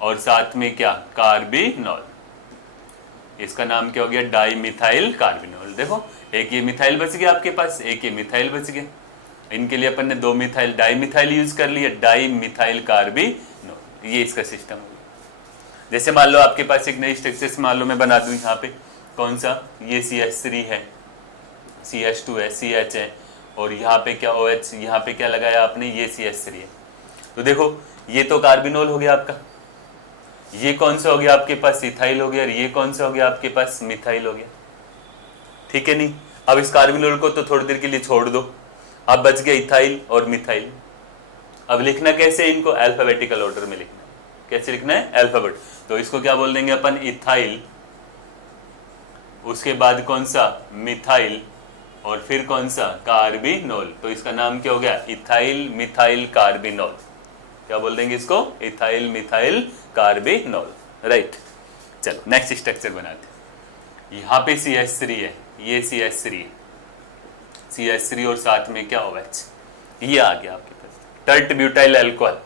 और साथ में क्या, कार्बिनोल। इसका नाम क्या हो गया, डाई मिथाइल कार्बिनोल। देखो एक ये मिथाइल बच गया आपके पास, एक ये मिथाइल बच गया। इनके लिए अपन ने 2 मिथाइल, डाई मिथाइल यूज कर लिया, डाई मिथाइल कार्बिनोल। ये इसका सिस्टम हो गया। जैसे मान लो आपके पास एक नई स्ट्रक्चर मान लो मैं बना दूं, यहाँ पे कौन सा, ये CH3 है, CH2 है, CH है, और यहाँ पे क्या OH, यहाँ पे क्या लगाया आपने, ये CH3 है। तो देखो ये तो कार्बिनोल हो गया आपका, ये कौन सा हो गया आपके पास इथाइल हो गया, और ये कौन सा हो गया आपके पास मिथाइल हो गया, ठीक है नहीं। अब इस कार्बिनोल को तो थोड़ी देर के लिए छोड़ दो, अब बच गया इथाइल और मिथाइल। अब लिखना कैसे, इनको अल्फाबेटिकल ऑर्डर में लिखना है। कैसे लिखना है, अल्फाबेट। तो इसको क्या बोल देंगे अपन, इथाइल, उसके बाद कौन सा मिथाइल, और फिर कौन सा कार्बिनोल। तो इसका नाम क्या हो गया, इथाइल मिथाइल कार्बिनोल। क्या बोल देंगे इसको, इथाइल मिथाइल कार्बिनोल, राइट। चलो नेक्स्ट स्ट्रक्चर बनाते हैं। यहाँ पे CH3 है, ये CH3 है, CH3 और साथ में क्या OH, ये आ गया आपके पास टर्ट ब्यूटाइल अल्कोहल।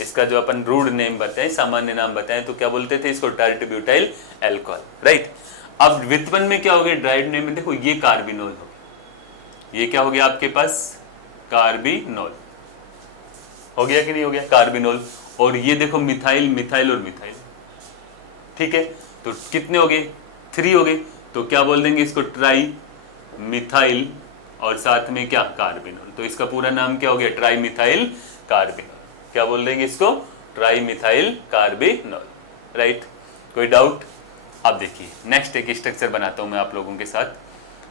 इसका जो अपन रूड नेम बताएं, सामान्य नाम बताएं, तो क्या बोलते थे इसको, टर्ट ब्यूटाइल अल्कोहल, राइट। अब व्युत्पन्न में क्या हो गया, ड्राइड नेम में देखो ये कार्बिनोल हो गया, ये क्या हो गया आपके पास, कार्बिनोल हो गया कि नहीं हो गया, कार्बिनोल। और ये देखो मिथाइल, मिथाइल और मिथाइल, ठीक है। तो कितने हो गए, 3 हो गए। तो क्या बोल देंगे इसको, ट्राई मिथाइल और साथ में क्या, कार्बिनोल। तो इसका पूरा नाम क्या हो गया, ट्राई मिथाइल कार्बिनोल। क्या बोल देंगे इसको, ट्राई मिथाइल कार्बिनोल, राइट। कोई डाउट। अब देखिए नेक्स्ट एक स्ट्रक्चर बनाता हूं मैं आप लोगों के साथ।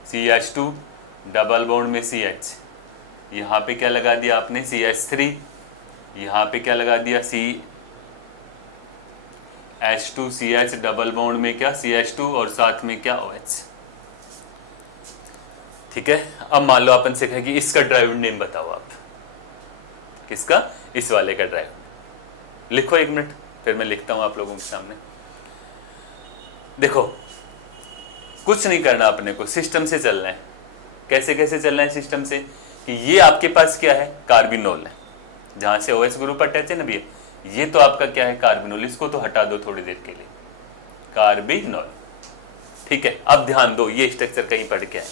CH2 डबल बॉन्ड में CH, यहाँ पे क्या लगा दिया आपने, CH3, यहाँ पे क्या लगा दिया, CH2 CH डबल बॉन्ड में क्या, CH2 और साथ में क्या, OH, ठीक है। अब मान लो अपन से कहे कि इसका ड्राइविंग नेम बताओ आप, किसका, इस वाले का ड्राइविंग। लिखो 1 मिनट, फिर मैं लिखता हूं आप लोगों के सामने। देखो कुछ नहीं करना अपने को, सिस्टम से चलना है। कैसे कैसे चलना है सिस्टम से, कि ये आपके पास क्या है, कार्बिनोल है, जहां से OH ग्रुप अटैच है ना भैया, ये तो आपका क्या है, कार्बिनोल। इसको तो हटा दो थोड़ी देर के लिए, कार्बिनोल, ठीक है। अब ध्यान दो, ये स्ट्रक्चर कहीं पढ़ के आए,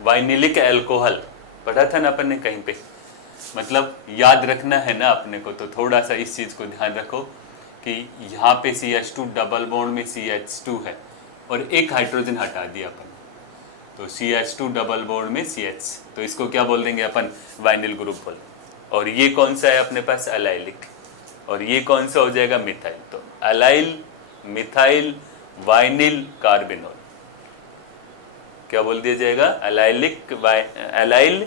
वाइनिलिक अल्कोहल पढ़ा था ना अपन ने कहीं पे, मतलब याद रखना है ना अपने को, तो थोड़ा सा इस चीज को ध्यान रखो कि यहाँ पे CH2 डबल बॉन्ड में CH2 है और एक हाइड्रोजन हटा दिया अपन, तो CH2 डबल बॉन्ड में CH, तो इसको क्या बोल देंगे अपन, वाइनिल ग्रुप बोल। और ये कौन सा है अपने पास, अलाइलिक, और ये कौन सा हो जाएगा, मिथाइल। तो अलाइल मिथाइल वाइनिल कार्बिनोल, क्या बोल दिया जाएगा, अलाइलिक, अलाइल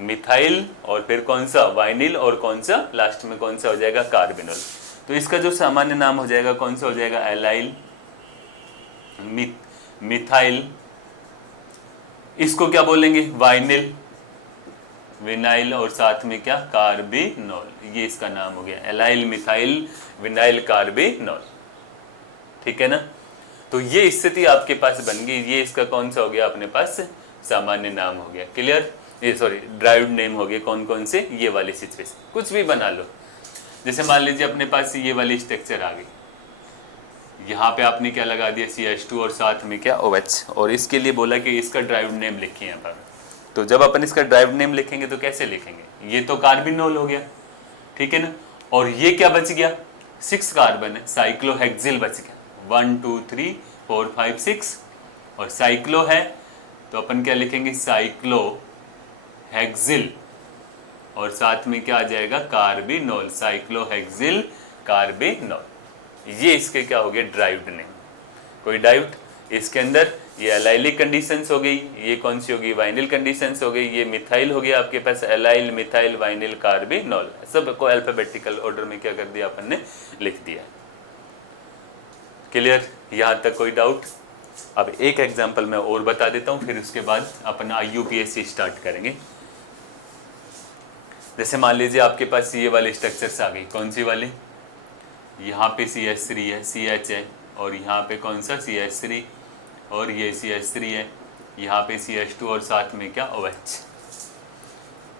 मिथाइल और फिर कौन सा, वाइनिल, और कौन सा लास्ट में कौन सा हो जाएगा, कार्बिनोल। तो इसका जो सामान्य नाम हो जाएगा कौन सा हो जाएगा, एलाइल मिथाइल, इसको क्या बोलेंगे, वाइनिल, विनाइल और साथ में क्या, कार्बिनोल। ये इसका नाम हो गया, एलाइल मिथाइल विनाइल कार्बिनोल, ठीक है ना। तो ये स्थिति आपके पास बन गई। ये इसका कौन सा हो गया अपने पास, सामान्य नाम हो गया, क्लियर। ये सॉरी ड्राइव्ड नेम हो गए कौन कौन से, ये वाली सिचुएशन। कुछ भी बना लो, जैसे मान लीजिए अपने पास ये वाली स्ट्रक्चर आ गई, यहाँ पे आपने क्या लगा दिया, CH2 और साथ में क्या, OH, और इसके लिए बोला कि इसका ड्राइव्ड नेम लिखिए यहाँ पर। तो जब अपन इसका ड्राइव्ड नेम लिखेंगे तो कैसे लिखेंगे, ये तो कार्बिनोल हो गया, ठीक है ना। और ये क्या बच गया, 6 कार्बन है, साइक्लोहेक्सिल बच गया, 1 2 3 4 5 6, और साइक्लो है तो अपन क्या लिखेंगे, साइक्लोहेक्सिल, और साथ में क्या आ जाएगा, कार्बिनोल, साइक्लोहेक्सिल कार्बिनोल। ये इसके क्या हो गए, ड्राइव्ड नेम। कोई डाउट इसके अंदर, ये एलाइलिक कंडीशंस हो गई, ये कौन सी हो गई, वाइनिल कंडीशंस हो गई, ये मिथाइल हो गया आपके पास, एलाइल मिथाइल वाइनिल कार्बिनोल, सबको अल्फाबेटिकल ऑर्डर में क्या कर दिया अपन ने, लिख दिया। क्लियर, यहाँ तक कोई डाउट। अब एक एग्जाम्पल मैं और बता देता हूँ, फिर उसके बाद अपन IUPAC स्टार्ट करेंगे। जैसे मान लीजिए आपके पास ये वाली स्ट्रक्चर्स आ गई, कौन सी वाली, यहाँ पे CH3 है, CH है, और यहाँ पे कौन सा, CH3, और ये CH3 है, यहाँ पे CH2 और साथ में क्या, OH।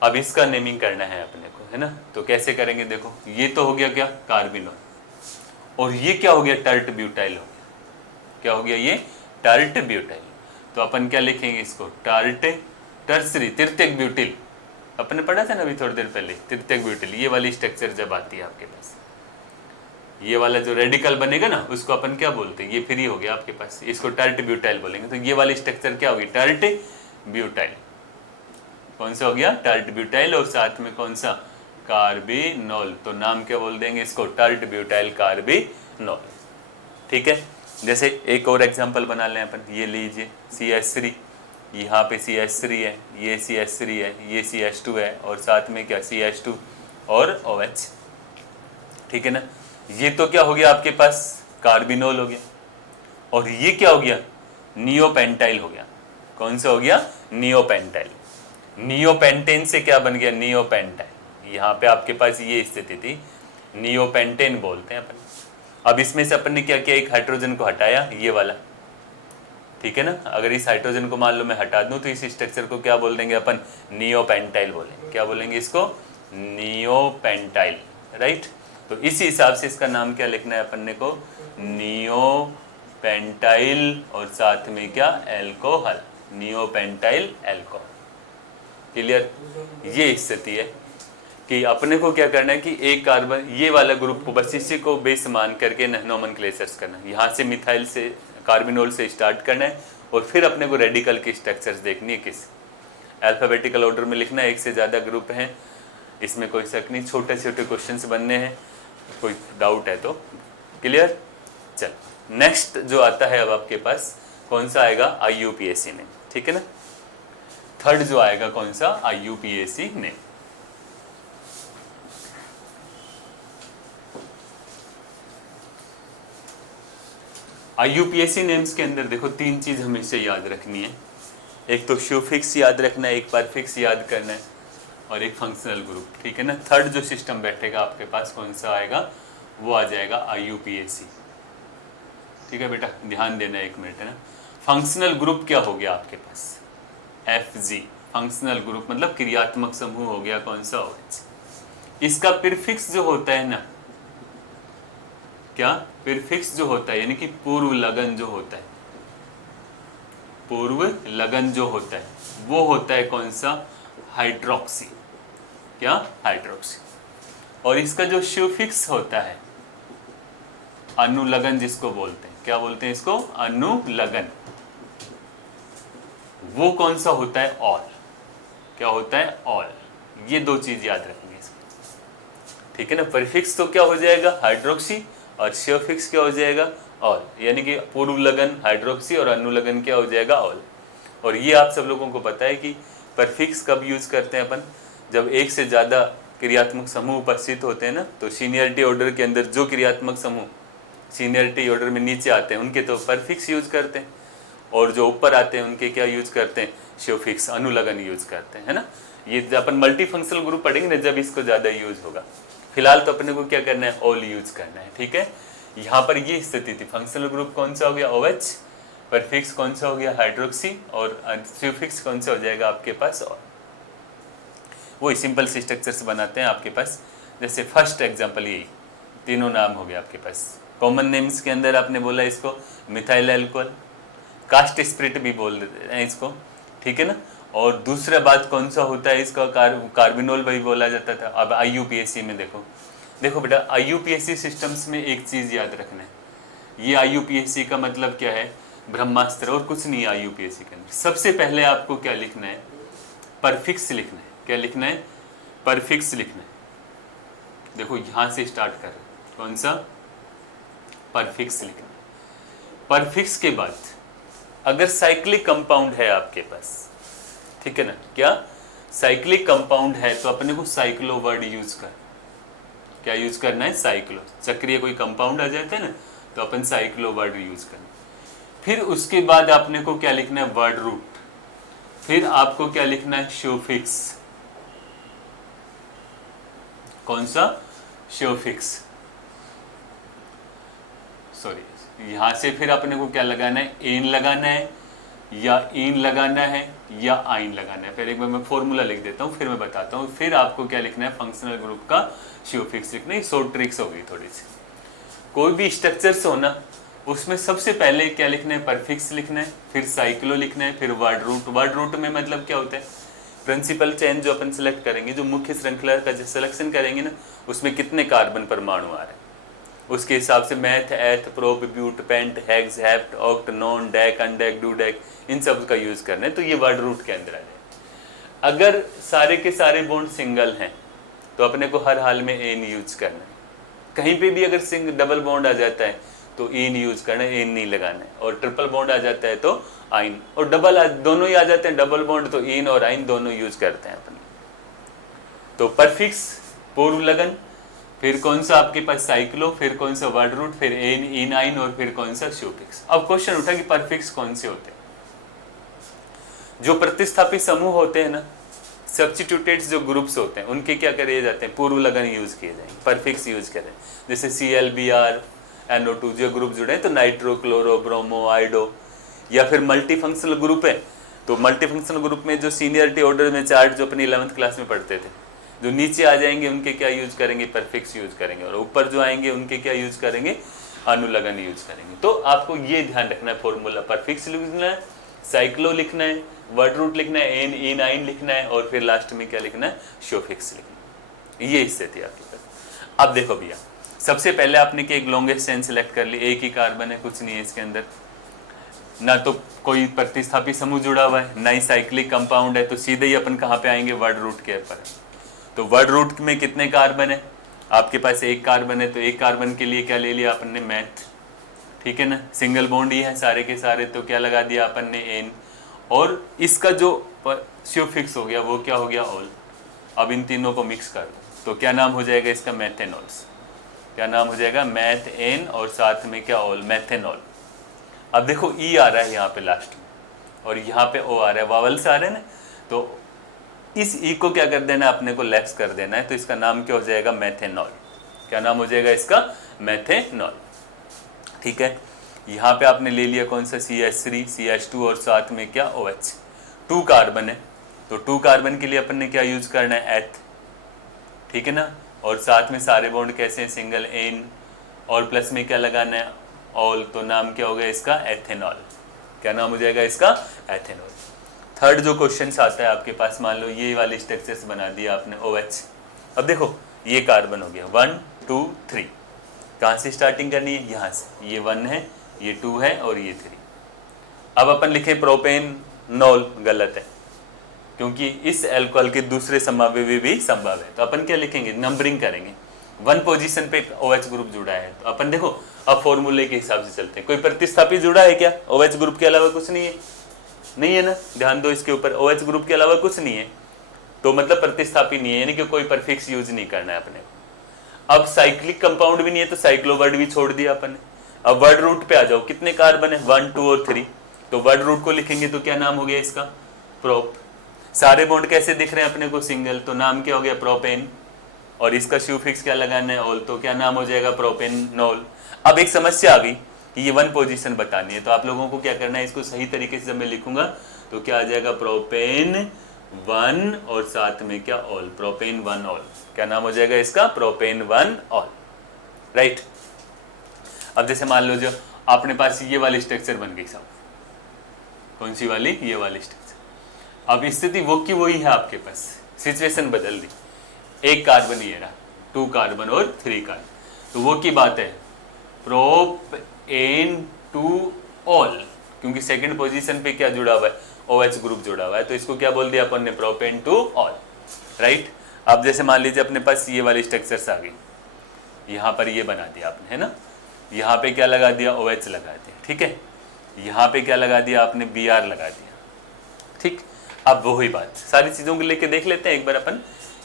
अब इसका नेमिंग करना है अपने को, है ना। तो कैसे करेंगे, देखो ये तो हो गया क्या, कार्बिनोल, और ये क्या हो गया, टर्ट ब्यूटाइल हो गया। क्या हो गया ये, टर्ट ब्यूटाइल। तो अपन क्या लिखेंगे इसको, टर्ट टर्सरी तृतीयक ब्यूटिल, अपने पढ़ा था ना अभी थोड़ी देर पहले, तृतीयक ब्यूटिल। ये वाली स्ट्रक्चर जब आती है आपके पास, ये वाला जो रेडिकल बनेगा ना, उसको अपन क्या बोलते हैं, ये फ्री हो गया आपके पास, इसको टर्ट ब्यूटाइल बोलेंगे। तो ये वाली स्ट्रक्चर क्या होगी, टर्ट ब्यूटाइल। कौन सा हो गया, टर्ट ब्यूटाइल, और साथ में कौन सा, कार्बिनोल, तो नाम क्या बोल देंगे इसको, टर्ट ब्यूटाइल कार्बिनोल। ठीक है, जैसे एक और एग्जांपल बना लें अपन, ये लीजिए CH3, यहाँ पे CH3 है, ये CH3 है, ये CH2 है, और साथ में क्या CH2 और OH। ठीक है ना, ये तो क्या हो गया आपके पास, कार्बिनोल हो गया, और ये क्या हो गया, नियोपेंटाइल हो गया। कौन सा हो गया, नियोपेंटाइल। नियोपेंटेन से क्या बन गया, नियोपेंटाइल। यहाँ पे आपके पास ये स्थिति थी, नियोपेंटेन बोलते हैं अपन। अब इसमें से अपन ने क्या किया, एक हाइड्रोजन को हटाया, ये वाला। ठीक है ना, अगर इस हाइड्रोजन को मान लो मैं हटा दूं तो इस स्ट्रक्चर को क्या बोल देंगे अपन, नियोपेंटाइल बोलेंगे। क्या बोलेंगे इसको, नियोपेंटाइल, राइट। तो इसी हिसाब से इसका नाम क्या लिखना है अपन ने को, नियोपेंटाइल, और साथ में क्या, एल्कोहल, नियोपेंटाइल एल्कोहल। क्लियर, ये स्थिति है कि अपने को क्या करना है कि एक कार्बन, ये वाला ग्रुप को बस इसी को बेस मान करके नोमेनक्लेचर्स करना है। यहाँ से मिथाइल से, कार्बिनोल से स्टार्ट करना है, और फिर अपने को रेडिकल की स्ट्रक्चर्स देखनी है, किस अल्फाबेटिकल ऑर्डर में लिखना है। एक से ज़्यादा ग्रुप हैं, इसमें कोई शक नहीं, छोटे छोटे क्वेश्चंस बनने हैं, कोई डाउट है तो। क्लियर, चल नेक्स्ट जो आता है अब आपके पास, कौन सा आएगा, IUPAC में। ठीक है ना, थर्ड जो आएगा कौन सा, IUPAC में। IUPAC नेम्स के अंदर देखो तीन चीज हमेशा याद रखनी है, एक तो सुफिक्स याद रखना है, एक परफिक्स याद करना है, और एक फंक्शनल ग्रुप। ठीक है ना, थर्ड जो सिस्टम बैठेगा आपके पास कौन सा आएगा, वो आ जाएगा IUPAC। ठीक है बेटा, ध्यान देना, एक मिनट है ना। फंक्शनल ग्रुप क्या हो गया आपके पास, FG। फंक्शनल ग्रुप मतलब क्रियात्मक समूह हो गया कौन सा, OH। इसका प्रीफिक्स जो होता है ना, क्या प्रीफिक्स जो होता है, यानी कि पूर्व लगन जो होता है, पूर्व लगन जो होता है वो होता है कौन सा, हाइड्रोक्सी। क्या, हाइड्रोक्सी। और इसका जो सुफिक्स होता है, अनुलगन जिसको बोलते हैं, क्या बोलते हैं इसको, अनुलगन, वो कौन सा होता है, ऑल। क्या होता है, ऑल। ये दो चीज याद रखेंगे इसमें। ठीक है ना, प्रीफिक्स तो क्या हो जाएगा, हाइड्रोक्सी, और सफिक्स क्या हो जाएगा, ऑल। यानी कि पूर्व लगन हाइड्रोक्सी और अनुलगन क्या हो जाएगा, ऑल। और ये आप सब लोगों को पता है कि प्रीफिक्स कब यूज करते हैं अपन, जब एक से ज़्यादा क्रियात्मक समूह उपस्थित होते हैं ना, तो सीनियरिटी ऑर्डर के अंदर जो क्रियात्मक समूह सीनियरिटी ऑर्डर में नीचे आते हैं उनके तो प्रीफिक्स यूज करते हैं, और जो ऊपर आते हैं उनके क्या यूज करते हैं, सफिक्स, अनुलगन यूज करते हैं, है ना। ये अपन मल्टी फंक्शनल ग्रुप पढ़ेंगे ना जब इसको ज़्यादा यूज होगा। फिलहाल तो अपने को क्या करना है, ऑल यूज करना है। ठीक है, यहाँ पर ये स्थिति थी, फंक्शनल ग्रुप कौन सा हो गया, OH, प्रीफिक्स कौन सा हो गया, हाइड्रोक्सी, और सफिक्स कौन सा हो जाएगा आपके पास, ऑल। वो सिंपल से स्ट्रक्चर्स बनाते हैं आपके पास। जैसे फर्स्ट एग्जांपल, ये तीनों नाम हो गए आपके पास। कॉमन नेम्स के अंदर आपने बोला इसको मिथाइल एल्कोहल, कास्ट स्प्रिट भी बोल देते हैं इसको। ठीक है ना, और दूसरा बात कौन सा होता है इसका, कार्बिनोल भी बोला जाता था। अब IUPAC में देखो बेटा, IUPAC सिस्टम्स में एक चीज याद रखना है, ये IUPAC का मतलब क्या है, ब्रह्मास्त्र, और कुछ नहीं है। IUPAC के अंदर सबसे पहले आपको क्या लिखना है, परफिक्स लिखना है। क्या लिखना है, परफिक्स लिखना है। देखो यहाँ से स्टार्ट कर रहे, कौन सा, परफिक्स लिखना है। परफिक्स के बाद अगर साइक्लिक कंपाउंड है आपके पास, ठीक है ना, क्या साइक्लिक कंपाउंड है, तो अपने को साइक्लो वर्ड यूज कर, क्या यूज करना है, साइक्लो। चक्रीय कोई कंपाउंड आ जाता है ना, तो अपन साइक्लो वर्ड यूज करना। फिर उसके बाद आपने को क्या लिखना है, वर्ड रूट। फिर आपको क्या लिखना है, शोफिक्स। कौन सा, शोफिक्स, सॉरी, यहां से फिर अपने को क्या लगाना है, एन लगाना है, या इन लगाना है, या आइन लगाना है। फिर एक बार मैं फॉर्मूला लिख देता हूँ, फिर मैं बताता हूँ। फिर आपको क्या लिखना है, फंक्शनल ग्रुप का सुफिक्स लिखना है। शॉर्ट ट्रिक्स होगी थोड़ी सी। कोई भी स्ट्रक्चर्स हो ना, उसमें सबसे पहले क्या लिखना है, परफिक्स लिखना है, फिर साइक्लो लिखना है, फिर वर्ड रूट। वर्ड रूट में मतलब क्या होता है, प्रिंसिपल चेन जो अपन सेलेक्ट करेंगे, जो मुख्य श्रृंखला का जो सिलेक्शन करेंगे ना, उसमें कितने कार्बन परमाणु आ रहे हैं, उसके हिसाब से meth, eth, prop, but, pent, hex, hept, oct, non, dec, undec, dodec, इन सब का यूज करना है। तो ये वर्ड रूट के अंदर आ जाए। अगर सारे के सारे बॉन्ड सिंगल हैं तो अपने को हर हाल में एन यूज करना है। कहीं पे भी अगर डबल बॉन्ड आ जाता है तो इन यूज करना है, एन नहीं लगाना है। और ट्रिपल बॉन्ड आ जाता है तो आइन, और दोनों ही आ जाते हैं डबल बॉन्ड तो इन और आइन दोनों यूज करते हैं अपने। तो परफिक्स पूर्व लगन, फिर कौन सा आपके पास साइक्लो, फिर कौन सा वर्ड रूट, फिर एन, इन, आइन, और फिर कौन सा सुफिक्स। अब क्वेश्चन उठा कि परफिक्स कौन से होते हैं। जो प्रतिस्थापी समूह होते हैं ना, सब्स्टिट्यूटेड्स जो ग्रुप्स होते हैं, उनके क्या करे जाते हैं, पूर्व लगन यूज किए जाएंगे, परफिक्स यूज करें। जैसे ClBr NO2 जो ग्रुप जुड़े हैं तो नाइट्रो, क्लोरो, ब्रोमो, आइडो। या फिर मल्टी फंक्शनल ग्रुप है तो मल्टी फंक्शनल ग्रुप में जो सीनियरिटी ऑर्डर में चार्ट जो अपनी 11th क्लास में पढ़ते थे, जो नीचे आ जाएंगे उनके क्या यूज करेंगे, परफिक्स यूज करेंगे, और ऊपर जो आएंगे उनके क्या यूज करेंगे, अनुलगन यूज करेंगे। तो आपको ये ध्यान रखना है, फॉर्मूला परफिक्स लिखना है, साइक्लो लिखना है, वर्ड रूट लिखना है, एन, इन, आइन लिखना है, और फिर लास्ट में क्या लिखना है, सुफिक्स लिखना है। ये स्थिति आपके पास। अब देखो भैया, सबसे पहले आपने क्या एक लॉन्गेस्ट चेन सेलेक्ट कर ली, एक ही कार्बन है, कुछ नहीं है इसके अंदर, ना तो कोई प्रतिस्थापी समूह जुड़ा हुआ है, ना ही साइक्लिक कंपाउंड है, तो सीधे ही अपन कहाँ पे आएंगे, वर्ड रूट के ऊपर। तो वर्ड रूट में कितने कार्बन है, आपके पास एक कार्बन है, तो एक कार्बन के लिए क्या ले लिया अपन ने, मैथ, ठीक है ना, सिंगल बॉन्ड ही है सारे के सारे, तो क्या लगा दिया अपन ने, एन, और इसका जो सुफिक्स हो गया वो क्या हो गया, ऑल। अब इन तीनों को मिक्स कर दो तो क्या नाम हो जाएगा इसका, मैथेनॉल्स। क्या नाम हो जाएगा, मैथ एन, और साथ में क्या, ऑल, मैथेनॉल। अब देखो ई आ रहा है यहाँ पे लास्ट में, और यहाँ पे ओ आ रहा है, वावल्स आ रहे हैं ना, तो इस ई को क्या कर देना है, अपने को लेफ्ट कर देना है, तो इसका नाम क्या हो जाएगा, मैथेनॉल। क्या नाम हो जाएगा इसका, मैथेनॉल। ठीक है, यहाँ पे आपने ले लिया कौन सा, CH3, CH2, और साथ में क्या, OH। 2 कार्बन है, तो 2 कार्बन के लिए अपन ने क्या यूज करना है, एथ, ठीक है ना, और साथ में सारे बॉन्ड कैसे हैं, सिंगल, एन, और प्लस में क्या लगाना है, ऑल, तो नाम क्या होगा इसका, एथेनॉल। क्या नाम हो जाएगा इसका, एथेनॉल। थर्ड जो क्वेश्चन आता है आपके पास, मान लो ये वाले स्ट्रक्चर्स बना दिया आपने, OH। अब देखो ये कार्बन हो गया 1 2 3, कहाँ से स्टार्टिंग करनी है, यहाँ से, ये 1 है, ये 2 है, और ये 3। अब अपन लिखे प्रोपेन नॉल, गलत है, क्योंकि इस एल्कोहल के दूसरे संभाव्य भी संभव है, तो अपन क्या लिखेंगे, नंबरिंग करेंगे। 1 पोजीशन पे OH ग्रुप जुड़ा है, तो अपन देखो अब फॉर्मूले के हिसाब से चलते हैं। कोई प्रतिस्थापी जुड़ा है क्या, OH ग्रुप के अलावा कुछ नहीं है, नहीं है ना, ध्यान दो इसके ऊपर, OH ग्रुप के अलावा कुछ नहीं है, तो मतलब प्रतिस्थापी नहीं है, यानी कि कोई परफिक्स यूज नहीं करना है अपने को। अब साइक्लिक कंपाउंड भी नहीं है, तो साइक्लो वर्ड भी छोड़ दिया अपन ने। अब वर्ड रूट पे आ जाओ, कितने कार्बन है, 1 2 और 3, तो वर्ड रूट को लिखेंगे तो क्या नाम हो गया इसका, प्रोप। सारे बॉन्ड कैसे दिख रहे हैं अपने को, सिंगल, तो नाम क्या हो गया, प्रोपेन, और इसका सुफिक्स क्या लगाना है, ऑल, तो क्या नाम हो जाएगा, प्रोपेनॉल। अब एक समस्या आ गई कि ये 1 पोजीशन बतानी है, तो आप लोगों को क्या करना है, इसको सही तरीके से जब मैं लिखूंगा तो क्या आ जाएगा, प्रोपेन 1, और साथ में क्या, ऑल, प्रोपेन 1 ऑल। क्या नाम हो जाएगा इसका, प्रोपेन 1 ऑल, राइट। अब जैसे मान लो जो अपने पास ये वाली स्ट्रक्चर बन गई सब, कौन सी वाली, ये वाली स्ट्रक्चर। अब स्थिति वो की वही है आपके पास, सिचुएशन बदल दी, एक कार्बन ये रहा, 2 कार्बन और 3 कार्बन, तो वो की बात है, प्रोपेन 2 ऑल, क्योंकि सेकंड पोजीशन पे क्या जुड़ा हुआ है, OH ग्रुप जुड़ा हुआ है, तो इसको क्या बोल दिया अपन ने, प्रोपेन 2 ऑल, राइट। अब जैसे मान लीजिए अपने पास ये वाली स्ट्रक्चर्स आ गई, यहाँ पर ये बना दिया आपने, है ना, यहाँ पे क्या लगा दिया, OH लगा दिया, ठीक है, यहाँ पे क्या लगा दिया आपने, Br लगा दिया, ठीक। अब वो ही बात सारी चीज़ों को लेके देख लेते हैं एक बार अपन,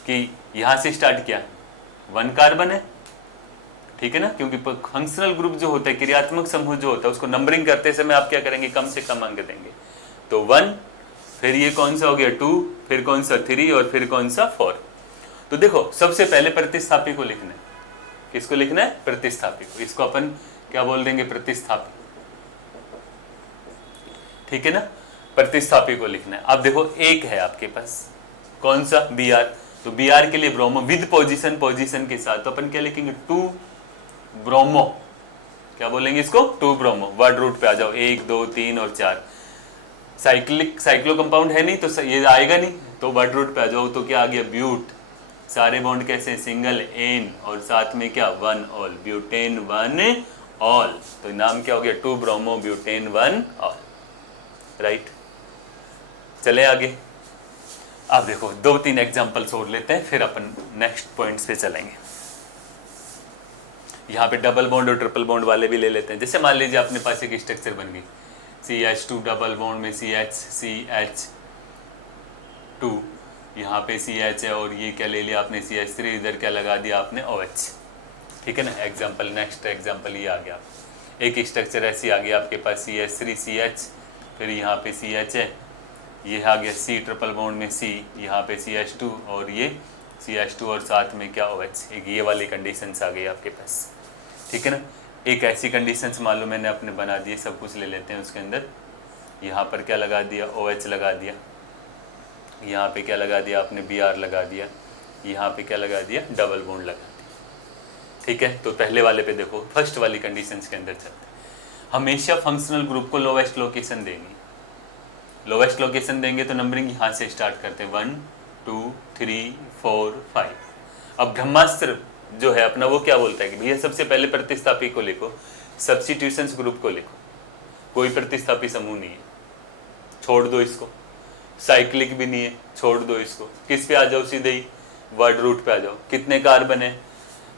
कि यहाँ से स्टार्ट किया, 1 कार्बन है, ठीक है ना, क्योंकि फंक्शनल ग्रुप जो होता है, क्रियात्मक समूह जो होता है, उसको नंबरिंग करते समय आप क्या करेंगे, कम से कम अंक देंगे, तो 1, फिर ये कौन सा हो गया 2, फिर कौन सा 3, और फिर कौन सा 4। तो देखो सबसे पहले प्रतिस्थापी को लिखना है, किसको लिखना है, प्रतिस्थापी को, इसको अपन क्या बोल देंगे, प्रतिस्थापी, ठीक है ना, प्रतिस्थापी को लिखना है। अब देखो एक है आपके पास, कौन सा, Br, तो Br के लिए ब्रोमो विद पोजीशन के साथ, तो अपन क्या लिखेंगे, 2 ब्रोमो, क्या बोलेंगे इसको, 2 ब्रोमो। वर्ड रूट पे आ जाओ, 1 2 3 और 4, साइक्लो कंपाउंड है नहीं तो ये आएगा नहीं, तो वर्ड रूट पे आ जाओ, तो क्या आ गया, ब्यूट, सारे बॉन्ड कैसे, सिंगल, एन, और साथ में क्या, 1 ऑल, ब्यूटेन 1 ऑल, तो नाम क्या हो गया, 2 ब्रोमो ब्यूटेन 1 ऑल, राइट। चले आगे, अब देखो 2-3 एग्जांपल्स और लेते हैं, फिर अपन नेक्स्ट पॉइंट्स पे चलेंगे। यहाँ पे डबल बॉन्ड और ट्रिपल बॉन्ड वाले भी ले लेते हैं। जैसे मान लीजिए अपने पास एक स्ट्रक्चर बन गई CH2 डबल बॉन्ड में CH2, यहाँ पे CH है और ये क्या ले लिया आपने CH3, इधर क्या लगा दिया आपने OH। ठीक है ना। एग्जाम्पल, नेक्स्ट एग्जाम्पल ये आ गया, एक स्ट्रक्चर ऐसी आ गया आपके पास CH3 CH, फिर यहाँ पे CH है, ये आ गया C ट्रिपल बॉन्ड में C, यहाँ पे CH2 और ये CH2 और साथ में क्या OH। एक ये वाली कंडीशंस आ गई आपके पास। ठीक है ना। एक ऐसी कंडीशंस मालूम मैंने अपने बना दिए, सब कुछ ले लेते हैं उसके अंदर। यहाँ पर क्या लगा दिया, OH लगा दिया, यहाँ पे क्या लगा दिया आपने, Br लगा दिया, यहाँ पे क्या लगा दिया, डबल बॉन्ड लगा दिया। ठीक है। तो पहले वाले पे देखो, फर्स्ट वाली कंडीशंस के अंदर चलते हैं। हमेशा फंक्शनल ग्रुप को लोवेस्ट लोकेशन देंगे, लोवेस्ट लोकेशन देंगे तो नंबरिंग यहाँ से स्टार्ट करते हैं 1 2 3 4 5। अब ब्रह्मास्त्र जो है अपना वो क्या बोलता है कि भैया सबसे पहले प्रतिस्थापी को लिखो, सब्स्टिट्यूशंस ग्रुप को लिखो, कोई प्रतिस्थापी समूह नहीं है, छोड़ दो इसको, साइक्लिक भी नहीं है, छोड़ दो इसको। किस पे आ जाओ, सीधे ही वर्ड रूट पे आ जाओ। कितने कार्बन है,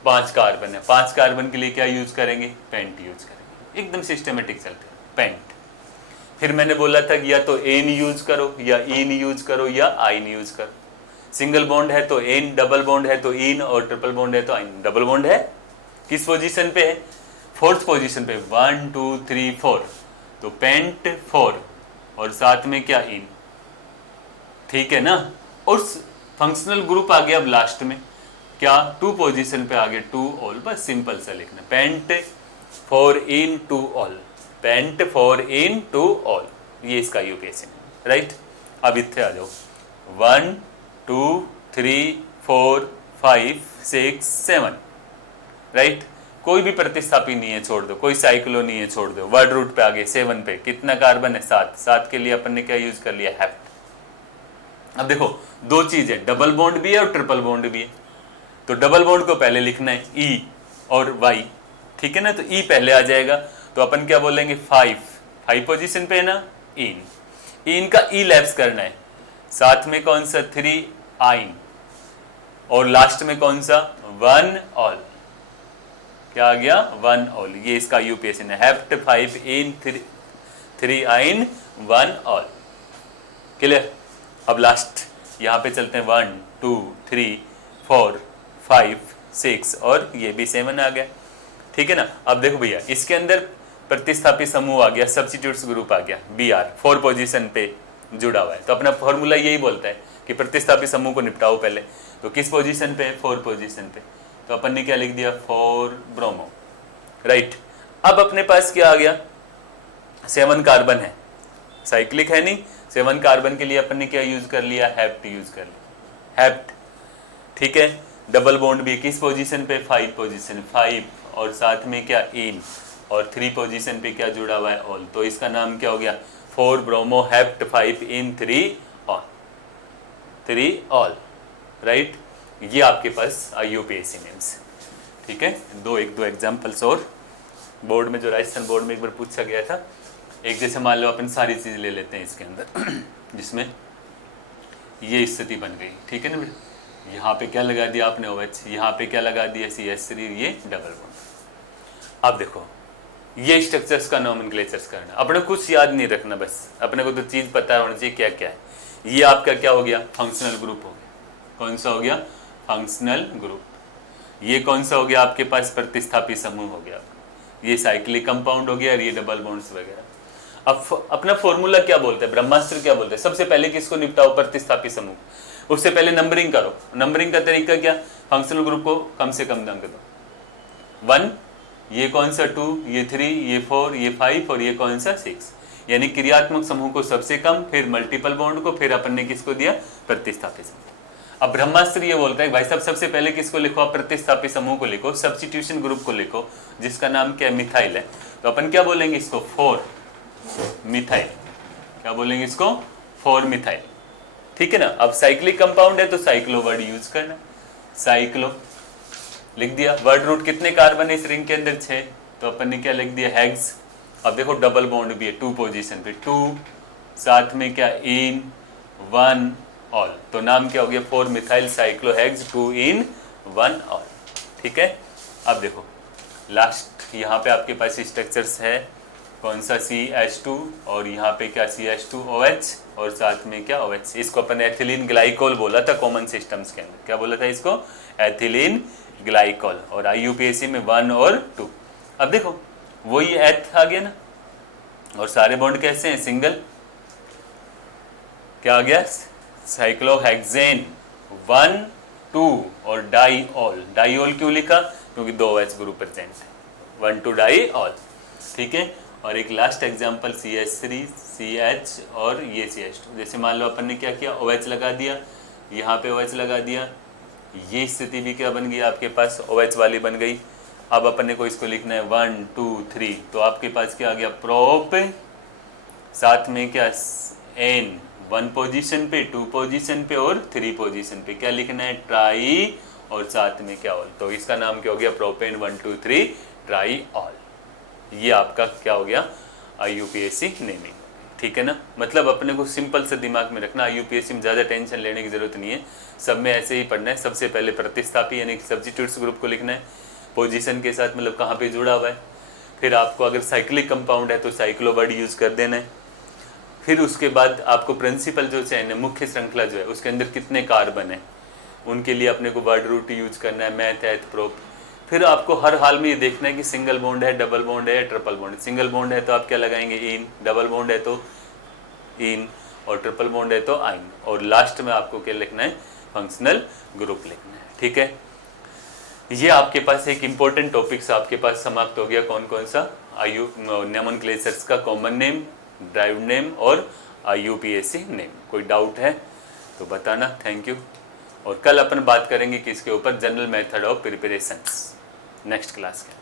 5 कार्बन है। 5 कार्बन के लिए क्या यूज करेंगे, पेंट यूज करेंगे। एकदम सिस्टमेटिक चलते हैं, पेंट। फिर मैंने बोला था कि या तो एन यूज करो, या इन यूज करो, या आइन यूज करो। सिंगल बॉन्ड है तो एन, डबल बॉन्ड है तो इन, और ट्रिपल बॉन्ड है तो आइन। डबल बॉन्ड है किस पोजीशन पे है, 4th पोजीशन पे, 1 2 3 4, तो पेंट 4 और साथ में क्या, इन। ठीक है ना। और फंक्शनल ग्रुप आ गया अब लास्ट में क्या, 2 पोजीशन पे आ गया, 2 ऑल। बस सिंपल सा लिखना, पेंट 4 इन 2 ऑल, पेंट 4 इन 2 ऑल। ये इसका यूपीएससी है, राइट। अब इतने आ जाओ, 1 2 3 4 5 6 7, राइट। कोई भी प्रतिस्थापी नहीं है, छोड़ दो। कोई साइक्लो नहीं है, छोड़ दो। वर्ड रूट पे आ गए 7 पे, कितना कार्बन है, 7। 7 के लिए अपन ने क्या यूज कर लिया, हेप्ट। अब देखो 2 चीज है, डबल बॉन्ड भी है और ट्रिपल बॉन्ड भी है। तो डबल बॉन्ड को पहले लिखना है E और Y, ठीक है ना। तो E पहले आ जाएगा, तो अपन क्या बोलेंगे, 5 पोजीशन पे है ना, इन का E लैप्स करना है, साथ में कौन सा, 3 आइन, और लास्ट में कौन सा, 1 ऑल। क्या आ गया, 1 ऑल। ये इसका यूपीएससी है, हेप्ट 5 इन 3 आइन 1 ऑल। क्लियर। अब लास्ट यहाँ पे चलते हैं, 1 2 3 4 5 6 और ये भी 7 आ गया। ठीक है ना। अब देखो भैया इसके अंदर प्रतिस्थापी समूह आ गया, सब्स्टिट्यूट्स ग्रुप आ गया, Br 4 पोजीशन पे जुड़ा हुआ है। तो अपना फॉर्मूला यही बोलता है कि प्रतिस्थापी समूह को निपटाओ पहले। तो किस पोजीशन पे है, 4 पोजीशन पे। तो अपन ने क्या लिख दिया, 4 ब्रोमो, राइट। अब अपने पास क्या आ गया, 7 कार्बन है, साइक्लिक है नहीं। 7 कार्बन के लिए अपन ने क्या यूज कर लिया, हेप्ट यूज कर लिया, हेप्ट। ठीक है। डबल बॉन्ड भी किस पोजीशन पे, 5 पोजीशन, 5 और साथ में क्या, इन, और 3 पोजीशन पे क्या जुड़ा हुआ है, ऑल। तो इसका नाम क्या हो गया, 4 ब्रोमो हेप्ट 5 इन 3 ऑल, 3 ऑल, राइट। ये आपके पास यूपीएससी नेम्स। ठीक है। एक दो एग्जांपल्स और बोर्ड में, जो राजस्थान बोर्ड में एक बार पूछा गया था। एक जैसे मान लो अपन सारी चीज ले लेते हैं इसके अंदर जिसमें ये स्थिति बन गई। ठीक है ना बेटा। यहाँ पे क्या लगा दिया आपने, OH, यहाँ पे क्या लगा दिया, CH3, ये डबल बॉन्ड। अब देखो ये स्ट्रक्चर्स का नोमेनक्लेचर्स करना, अपने कुछ याद नहीं रखना, बस अपने को तो चीज पता होना चाहिए क्या क्या है। ये आपका क्या हो गया, फंक्शनल ग्रुप हो गया। कौन सा हो गया, फंक्शनल ग्रुप। ये कौन सा हो गया आपके पास, प्रतिस्थापी समूह हो गया। ये साइक्लिक कंपाउंड हो गया और ये डबल बॉन्ड्स वगैरह। अब अपना फॉर्मूला क्या बोलते हैं, ब्रह्मास्त्र क्या बोलते हैं, सबसे पहले किसको निपटाओ, प्रतिस्थापी समूह। उससे पहले नंबरिंग करो। नंबरिंग का तरीका क्या, फंक्शनल ग्रुप को कम से कम अंक दो। 1, ये कौन सा 2, ये 3, ये 4, ये 5 और ये कौन सा 6। यानी क्रियात्मक समूह को सबसे कम, फिर मल्टीपल बॉन्ड को, फिर अपन ने किसको दिया, प्रतिस्थापी समूह। अब ब्रह्मास्त्र ये बोलता है भाई साहब सबसे पहले किसको लिखो, आप प्रतिस्थापी समूह को लिखो, सब्स्टिट्यूशन ग्रुप को लिखो, जिसका नाम क्या है, मिथाइल है। तो अपन क्या बोलेंगे इसको, 4 मिथाइल। क्या बोलेंगे इसको, 4 मिथाइल। ठीक है ना। अब साइक्लिक कंपाउंड है तो साइक्लो वर्ड यूज करना, साइक्लो लिख दिया। वर्ड रूट कितने कार्बन है इस रिंग के अंदर, 6, तो अपन ने क्या लिख दिया, हेक्स। अब देखो डबल बॉन्ड भी है 2 पोजीशन पे, 2 साथ में क्या, इन 1 ऑल, तो नाम क्या हो गया 4 मिथाइल साइक्लोहेक्स 2 in 1 ऑल। ठीक है, अब देखो लास्ट यहाँ पे आपके पास स्ट्रक्चर्स है कौन सा CH2 और यहाँ पे क्या CH2OH और साथ में क्या OH। इसको अपन एथिलीन ग्लाइकोल बोला था कॉमन सिस्टम्स के अंदर, क्या बोला था इसको, एथिलीन ग्लाइकोल, और IUPAC में 1 और 2। अब देखो वही एथ आ गया ना, और सारे बॉन्ड कैसे हैं, सिंगल, क्या आ गया साइक्लोहेक्सेन 1 2 और डाईऑल। डाईऑल क्यों लिखा, क्योंकि 2 OH ग्रुप प्रेजेंट है, 1 2 डाईऑल। ठीक है, और एक लास्ट एग्जांपल CH3 CH और ये CH2। जैसे मान लो अपन ने क्या किया, OH लगा दिया, यहाँ पे OH लगा दिया, ये स्थिति भी क्या बन गई आपके पास, OH वाली बन गई। अब अपन ने को इसको लिखना है 1 2 3, तो आपके पास क्या आ गया प्रोप, साथ में क्या N 1 पोजीशन पे, 2 पोजीशन पे और 3 पोजीशन पे, क्या लिखना है ट्राई, और साथ में क्या ऑल। तो इसका नाम क्या हो गया प्रोपेन 1 2 3 ट्राई ऑल। ये आपका क्या हो गया IUPAC नेमिंग। ठीक है ना, मतलब अपने को सिंपल से दिमाग में रखना, IUPAC में ज़्यादा टेंशन लेने की जरूरत नहीं है, सब में ऐसे ही पढ़ना है। सबसे पहले प्रतिस्थापी यानी कि सब्स्टिट्यूट्स ग्रुप को लिखना है पोजीशन के साथ, मतलब कहाँ पे जुड़ा हुआ है। फिर आपको अगर साइक्लिक कंपाउंड है तो साइक्लो वर्ड यूज़ कर देना है। फिर उसके बाद आपको प्रिंसिपल जो चैन है, मुख्य श्रृंखला जो है, उसके अंदर कितने कार्बन है उनके लिए अपने को वर्ड रूट यूज करना है, मैथ एथ प्रोप। फिर आपको हर हाल में ये देखना है कि सिंगल बॉन्ड है, डबल बॉन्ड है, ट्रिपल बॉन्ड है। सिंगल बॉन्ड है तो आप क्या लगाएंगे इन, डबल बॉन्ड है तो इन, और ट्रिपल बॉन्ड है तो आइन, और लास्ट में आपको क्या लिखना है फंक्शनल ग्रुप लिखना है। ठीक है, ये आपके पास एक इंपॉर्टेंट टॉपिक्स आपके पास समाप्त हो गया। कौन कौन सा, नोमेनक्लेचर्स का कॉमन नेम, ड्राइव नेम और IUPAC नेम। कोई डाउट है तो बताना, थैंक यू। और कल अपन बात करेंगे किसके ऊपर, general method of preparations, next class के।